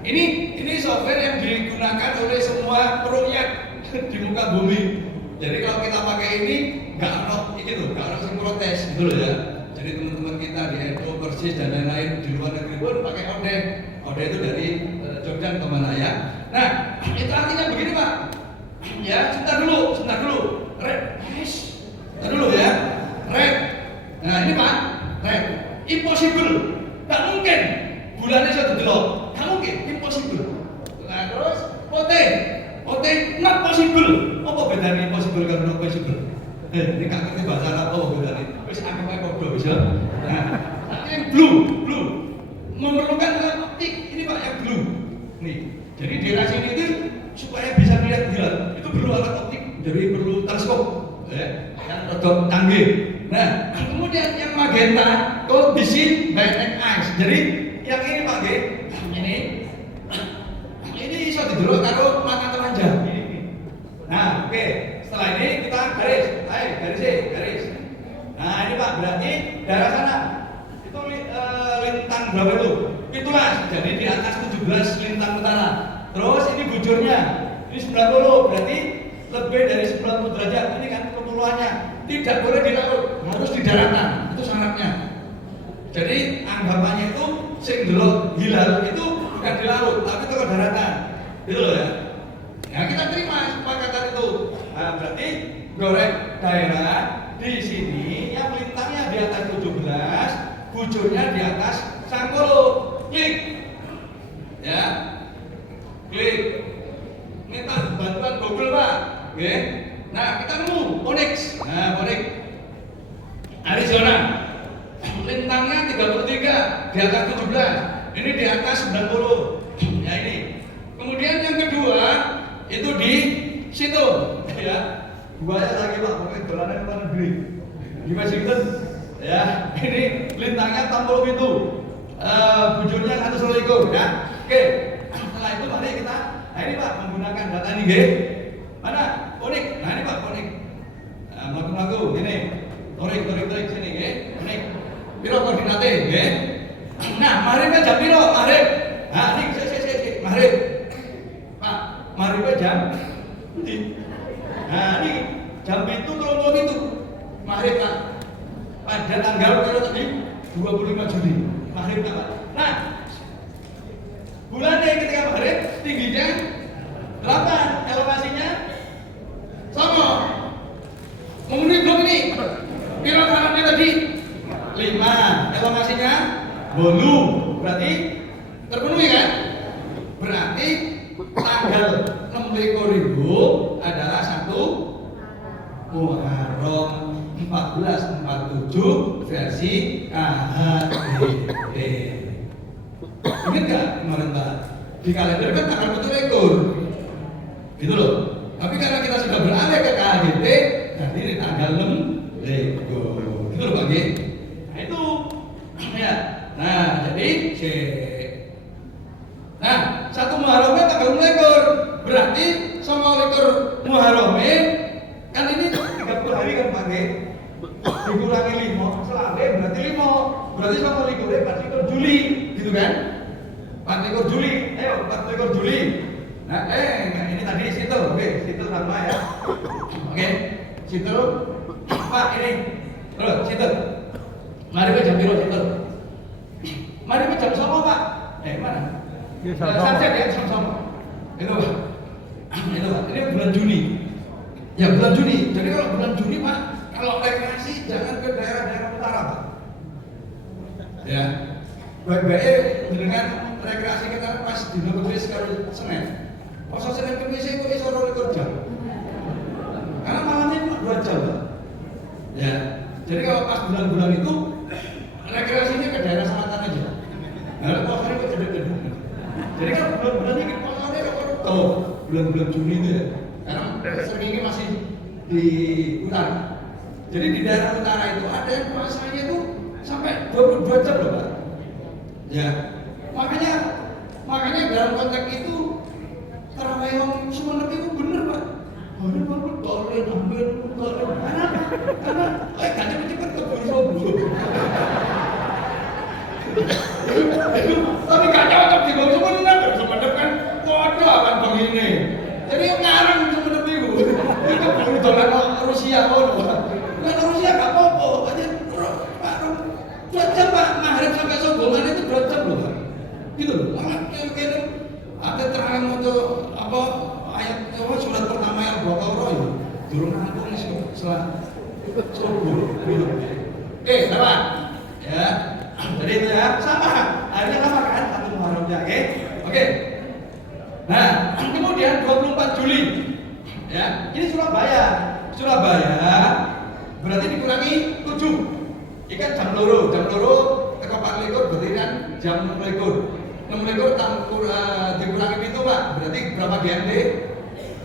Ini software yang digunakan oleh semua perukyat di muka bumi. Jadi kalau kita pakai ini nggak ada itu, nggak ada yang protes, gitu loh ya. Jadi teman-teman kita di Edo, Persis dan lain-lain di luar negeri pun pakai Odeh. Odeh itu dari Jordan ke Malaya. Nah, itu artinya begini Pak. Ya, sebentar dulu. Red, sebentar dulu ya. Red. Nah ini Pak, red. Impossible. Tak mungkin. Bulannya sudah delok. Tak mungkin. Impossible. Nah terus, Ote, not possible. Apa bedanya impossible karo not possible? Ini gak ngerti bahasa Arab apa bedanya. Wis anggap ae padha wis ya. Nah, ini blue. Memerlukan alat optik. Ini Pak yang blue. Nih. Jadi di sini itu supaya bisa melihat hilal, itu perlu alat optik. Jadi perlu teleskop. Ya, yang rada canggih. Nah, kemudian yang magenta called vision by naked eyes. Jadi yang ini Pak G, ini bisa didelok karo mata telanjang. Nah, oke. Setelah ini kita garis. Ayo, garis. Nah, ini Pak berarti daerah sana itu lintang berapa itu? 17. Jadi di atas 17 lintang utara. Terus ini bujurnya. Ini 90, berarti lebih dari 90 derajat. Ini kan kepulauannya. Tidak boleh di laut, harus di daratan. Itu syaratnya. Jadi anggapannya itu sing delok hilal itu bukan di laut, tapi ke daratan. Gitu loh ya. Nah, kita terima kesepakatan itu. Nah, berarti goreng daerah di sini yang lintangnya di atas 17, bujurnya di atas 90. Klik. Ya. Klik. Minta bantuan Google Pak. Oke. Nah, kita nemu Onyx. Nah, Onyx Arizona. Lintangnya 33, di atas 17. Ini di atas 90. Ya ini. Kemudian yang kedua itu di situ, ya. Buahnya lagi Pak, pokoknya dolannya ke luar negeri. Di Washington. Ya, ini lintangnya 60 itu. Bujurnya 120, ya. Oke. Setelah itu mari kita, nah ini Pak menggunakan data ini, nggih. Mana? Onyx. Nah ini Pak Onyx. Mlaku-mlaku gini. Tarik sini nggih. Onyx. Piro koordinate nggih? Nah, maghrib jam piro? Maghrib. Nah, ini sik. Maghrib. Pak, maghrib jam ndi? Nah, ini jam 7:30. Maghrib Pak. Pada tanggal piro tadi? 25 Juni. Maghrib Pak. Nah, bulannya ketika maghrib tingginya 8, elevasinya sama. Memenuhi belum ini? Piro karannya tadi? 5, elevasinya 8. Berarti terpenuhi kan? Berarti tanggal 6 adalah 1 Muharram 1447 versi KHDP. Ingat gak kemarin Pak? Di kalender kan tanggal 7 ekor. Gitu loh. Tapi karena kita tanggal 6 Lego. Gitu loh Pak G. Nah itu ya. Nah jadi nah 1 Muharramnya tanggal 6 Lekor. Berarti 9 Lekor Muharramnya kan ini 30 hari kan Pak G. Dikurangi 5 selama berarti 5. Berarti 9 Lekornya 4 Juli gitu kan. 4 Juli, ayo 4 Juli. Nah, ini tadi situ, oke, situ nama ya. Oke, situ. Pak ini, terus situ. Mari ke jam biru situ. Mari ke jam sama Pak. Mana? Sunset ya, sama-sama. Itu Pak. Itu Pak. Ini bulan Juni. Ya bulan Juni. Jadi kalau bulan Juni Pak, kalau rekreasi jangan ke daerah-daerah utara Pak. Ya. Baik-baik dengan rekreasi kita pas di Nogris karo Senen. Pas Senen Kamis itu iso 2 jam. Karena malamnya cuma 2 jam, Pak. Ya. Jadi kalau pas bulan-bulan itu rekreasinya ke daerah selatan aja. Nah, puasanya kok gede-gede. Jadi kalau bulan-bulan ini puasanya kalau bulan-bulan Juni itu ya. Karena sering ini masih di utara. Jadi di daerah utara itu ada yang puasanya itu sampai 22 jam loh, Pak. Ya, makanya dalam konteks itu tarawih yang Sumenep itu bener Pak. Bener banget, tolong karena gak cepet-cepet keburu sombong. Tapi gak cocok di bawah Sumenep kan kode kan begini. Jadi ngarang Sumenep itu keburu dolan Rusia kono. Nah Rusia gak apa-apa, aja Pak 2 jam Pak, maghrib sampai sombongan itu 2 jam loh Pak. Gitu loh, kira-kira ada terang untuk apa ayat surat pertama yang Baqarah itu durung rampung setelah subuh gitu. Oke, sama ya. Jadi itu ya, sama. Akhirnya sama kan 1 Muharramnya, oke. Nah, kemudian 24 Juli ya, ini Surabaya berarti dikurangi 7. Ikan jam loro teko 4 lekor berarti kan jam 6 lekor. 6 lekor dikurangi itu Pak, berarti berapa GMT?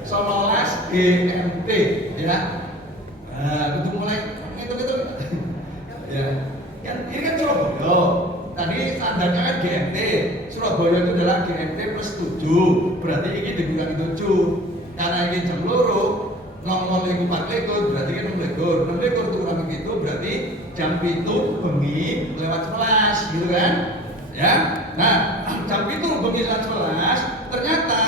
19 GMT ya. Nah, itu mulai ngitung-ngitung. Ya. Kan ini kan Surabaya. Tadi standarnya kan GMT. Surabaya itu adalah GMT plus 7. Berarti ini dikurangi 7. Karena ini jam loro 00 itu 4 lekor berarti kan 6 lekor. 6 lekor dikurangi itu berarti jam 7 bengi lewat 11 gitu kan. Ya. Nah, jam 7 bengi lewat 11 ternyata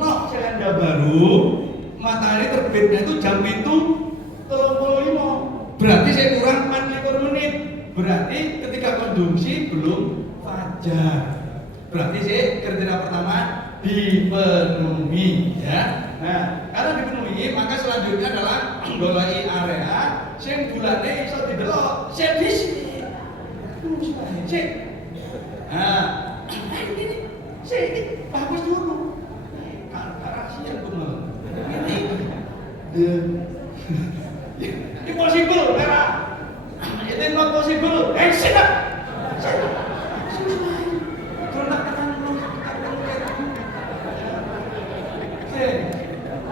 Selandia Baru matahari terbitnya itu jam 7:35. Berarti saya kurang 4 menit. Berarti ketika konsumsi belum fajar. Berarti saya kriteria pertama dipenuhi ya. Nah, karena dipenuhi maka selanjutnya adalah golai area sing bulane iso didelok. Sik dhisik. Sik. Nah, ini sik bagus dulu. Rahasia kumel. Ini impossible, Vera. Itu not possible. Sit up.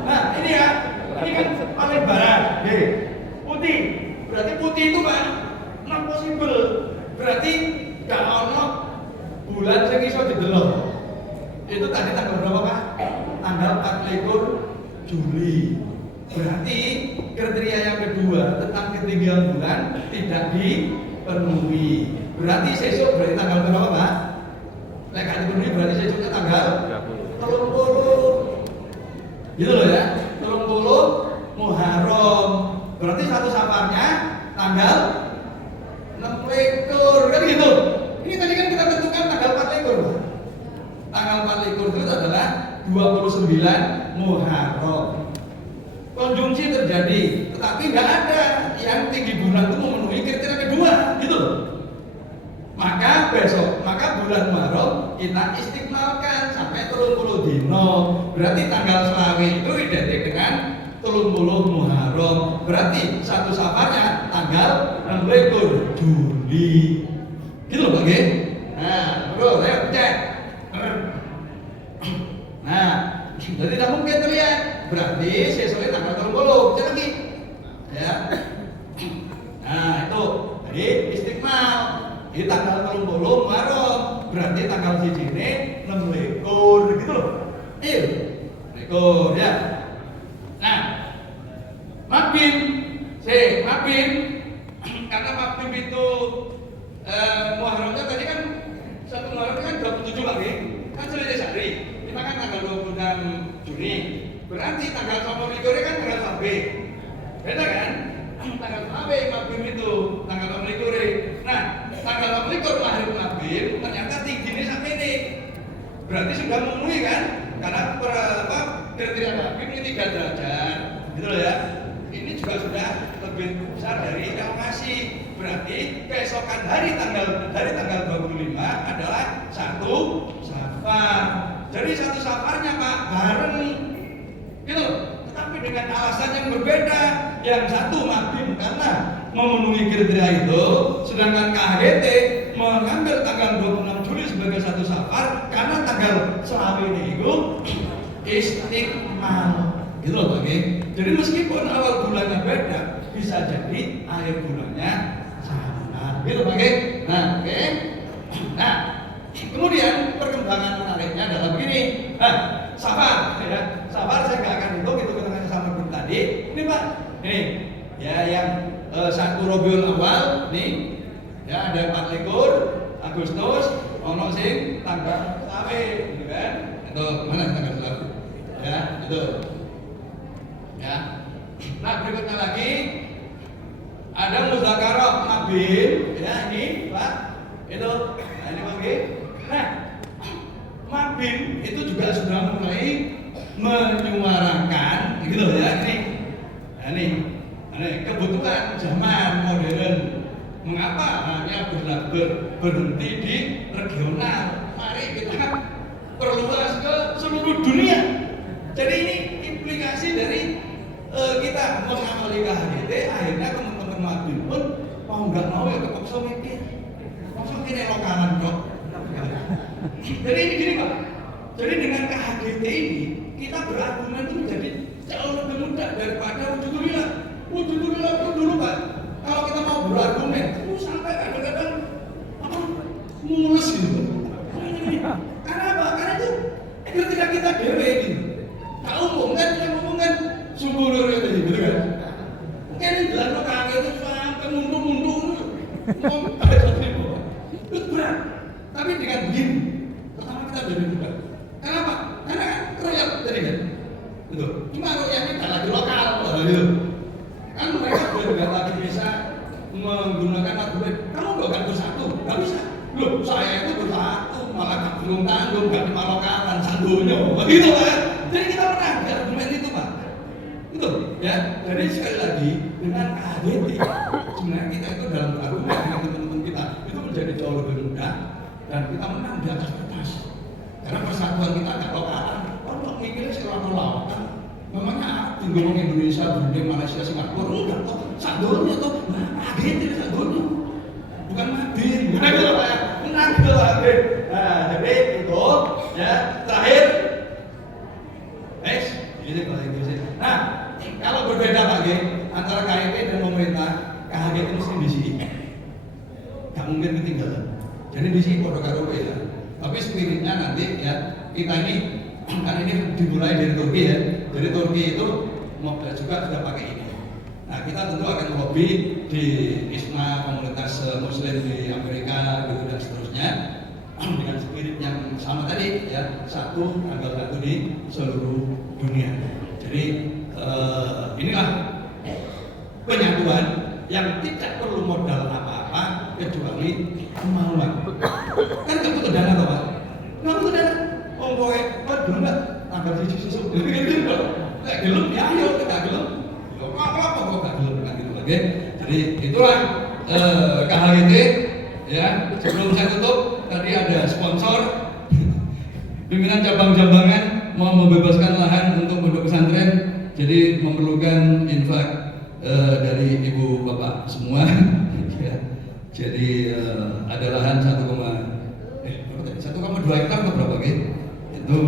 Nah, ini ya. Ini kan paling barat. Putih. Berarti putih itu Pak not possible. Berarti gak ono bulan sing iso didelok. Itu tadi tanggal berapa Pak? Tanggal 24 Juli. Berarti kriteria yang kedua tentang ketinggian bulan tidak dipenuhi. Berarti sesuk berarti tanggal berapa Pak? Nek gak dipenuhi berarti sesuknya tanggal 30. Gitu loh ya. 30 Muharram. Berarti 1 Safarnya tanggal 6 lekor kan gitu. Ini tadi kan kita tentukan tanggal 4 lekor Pak. Tanggal 4 lekor itu adalah 29 Muharram. Konjungsi terjadi, tetapi nggak ada yang tinggi bulan itu memenuhi kriteria kedua, gitu. Maka bulan Muharram kita istiqmalkan sampai 30 dino. Berarti tanggal selawe itu identik dengan 30 Muharram. Berarti 1 Safarnya tanggal 16 Juli. Gitu loh Pak G. Nah, bro, ayo cek. Nah, jadi tidak mungkin terlihat. Berarti sesuai tanggal 30. Cek lagi. Ya. Nah itu, jadi istiqmal. Di tanggal 30 Muharram, berarti tanggal siji ini 6 likur gitu loh. Iya, likur ya. Nah, Mabim, karena Mabim itu Muharramnya tadi kan 1 Muharram kan 27 lagi, kan selesai sehari. Kita kan tanggal 26 Juni, berarti tanggal 29 kan tanggal sampai, beda kan? Tanggal sampai Mabim itu tanggal 29. Nah, tanggal 29 Maharib Mabim ternyata tingginya sampai ini, berarti sudah memenuhi kan? Karena kriteria Mabim ini 3 derajat, gitu loh ya. Ini juga sudah lebih besar dari yang masih. Berarti keesokan hari dari tanggal 25 adalah 1 Safar. Jadi 1 Safarnya Pak bareng nih, gitu. Tetapi dengan alasan yang berbeda. Yang satu Mabim karena memenuhi kriteria itu, sedangkan KHGT mengambil tanggal 26 Juli sebagai 1 Safar karena tanggal selama ini itu istiqmal. Gitu loh Pak. Jadi meskipun awal bulannya beda, bisa jadi akhir bulannya sama. Gitu Pak. Nah, oke. Nah, kemudian perkembangan menariknya adalah begini. Safar, ya. Safar saya nggak akan hitung sama seperti tadi. Ini Pak, ini ya yang 1 Rabiul Awal nih, ya ada 4 likur Agustus, ono sing tanggal selawe, gitu kan? Itu mana tanggal selawe? Ya, itu. Ya. Nah berikutnya lagi ada Muzakarah Mabim, ya ini Pak, itu. Nah ini Pak. Nah Mabim itu juga sudah mulai menyuarakan, gitu ya ini. Nah ini kebutuhan zaman modern. Mengapa hanya berhenti di regional? Mari kita perluas ke seluruh dunia. Jadi ini implikasi dari kita mengamali KHGT, akhirnya teman-teman Mabim pun mau nggak mau ya kepaksa mikir, lokalan kok. Jadi ini gini Pak, jadi dengan KHGT ini kita berargumen itu menjadi jauh lebih mudah daripada wujud dunia itu dulu Pak. Kalau kita mau berargumen, itu sampai kadang-kadang mulus gitu. Karena apa? Karena itu ketika kita dewe gitu, tak umumkan sungguh luar biasa gitu kan. Mungkin ini jalan lokal itu sampai mundur itu berat. Tapi dengan begini, pertama kita jadi mudah. Kenapa? Karena kan royal tadi kan, gitu. Cuma royalnya tidak lagi lokal, gitu. Kan mereka sudah lagi bisa menggunakan argumen. Kamu nggak bersatu, nggak bisa. Loh, saya itu bersatu, malah tanggung, nggak cuma lokalan, sandunya, begitu kan? Jadi kita menang di argumen itu Pak. Itu ya. Jadi sekali lagi dengan KHGT, sebenarnya kita itu dalam argumen dengan teman-teman kita itu menjadi jauh lebih mudah dan kita menang di atas kertas. Karena persatuan kita nggak lokalan. Kalau mikirnya sekolah lawan, memangnya tinggal Indonesia, Brunei, Malaysia, Singapura, enggak kok. Sandunya tuh, KHGT sandunya, bukan Mabim. Benar gitu Pak ya. Menang gitu Pak. Nah, jadi itu ya terakhir. Ini Pak Indonesia. Nah, kalau berbeda Pak antara KHGT dan pemerintah, KHGT mesti visi, nggak mungkin ketinggalan. Jadi visi pada karo ya. Tapi spiritnya nanti ya kita ini kan ini dimulai dari Turki ya. Dari Turki itu juga sudah pakai ini. Nah kita tentu akan lobby di ISMA, komunitas Muslim di Amerika gitu dan seterusnya dengan spirit yang sama tadi ya, tanggal 1 di seluruh dunia. Jadi inilah penyatuan yang tidak perlu modal apa-apa kecuali kemauan. Kan nggak butuh dana toh Pak? Nggak butuh dana. Pokoknya Pak belum nggak tanggal susu gitu loh. Nggak gelem ya ayo kita gelem. Ya apa kok nggak gelem kan gitu lagi. Jadi itulah KHGT ya. Sebelum saya tutup tadi ada sponsor pimpinan cabang-cabangan mau membebaskan lahan untuk pondok pesantren, jadi memerlukan infak dari ibu bapak semua. Ya. Jadi ada lahan 1,2 hektar atau berapa gitu? Itu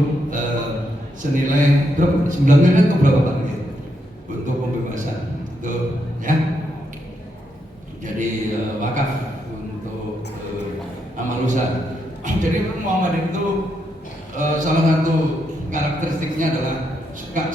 senilai berapa? 9 miliar atau berapa Pak? Gitu. Untuk pembebasan itu wakaf untuk amal usaha. Jadi Muhammadiyah itu salah satu karakteristiknya adalah suka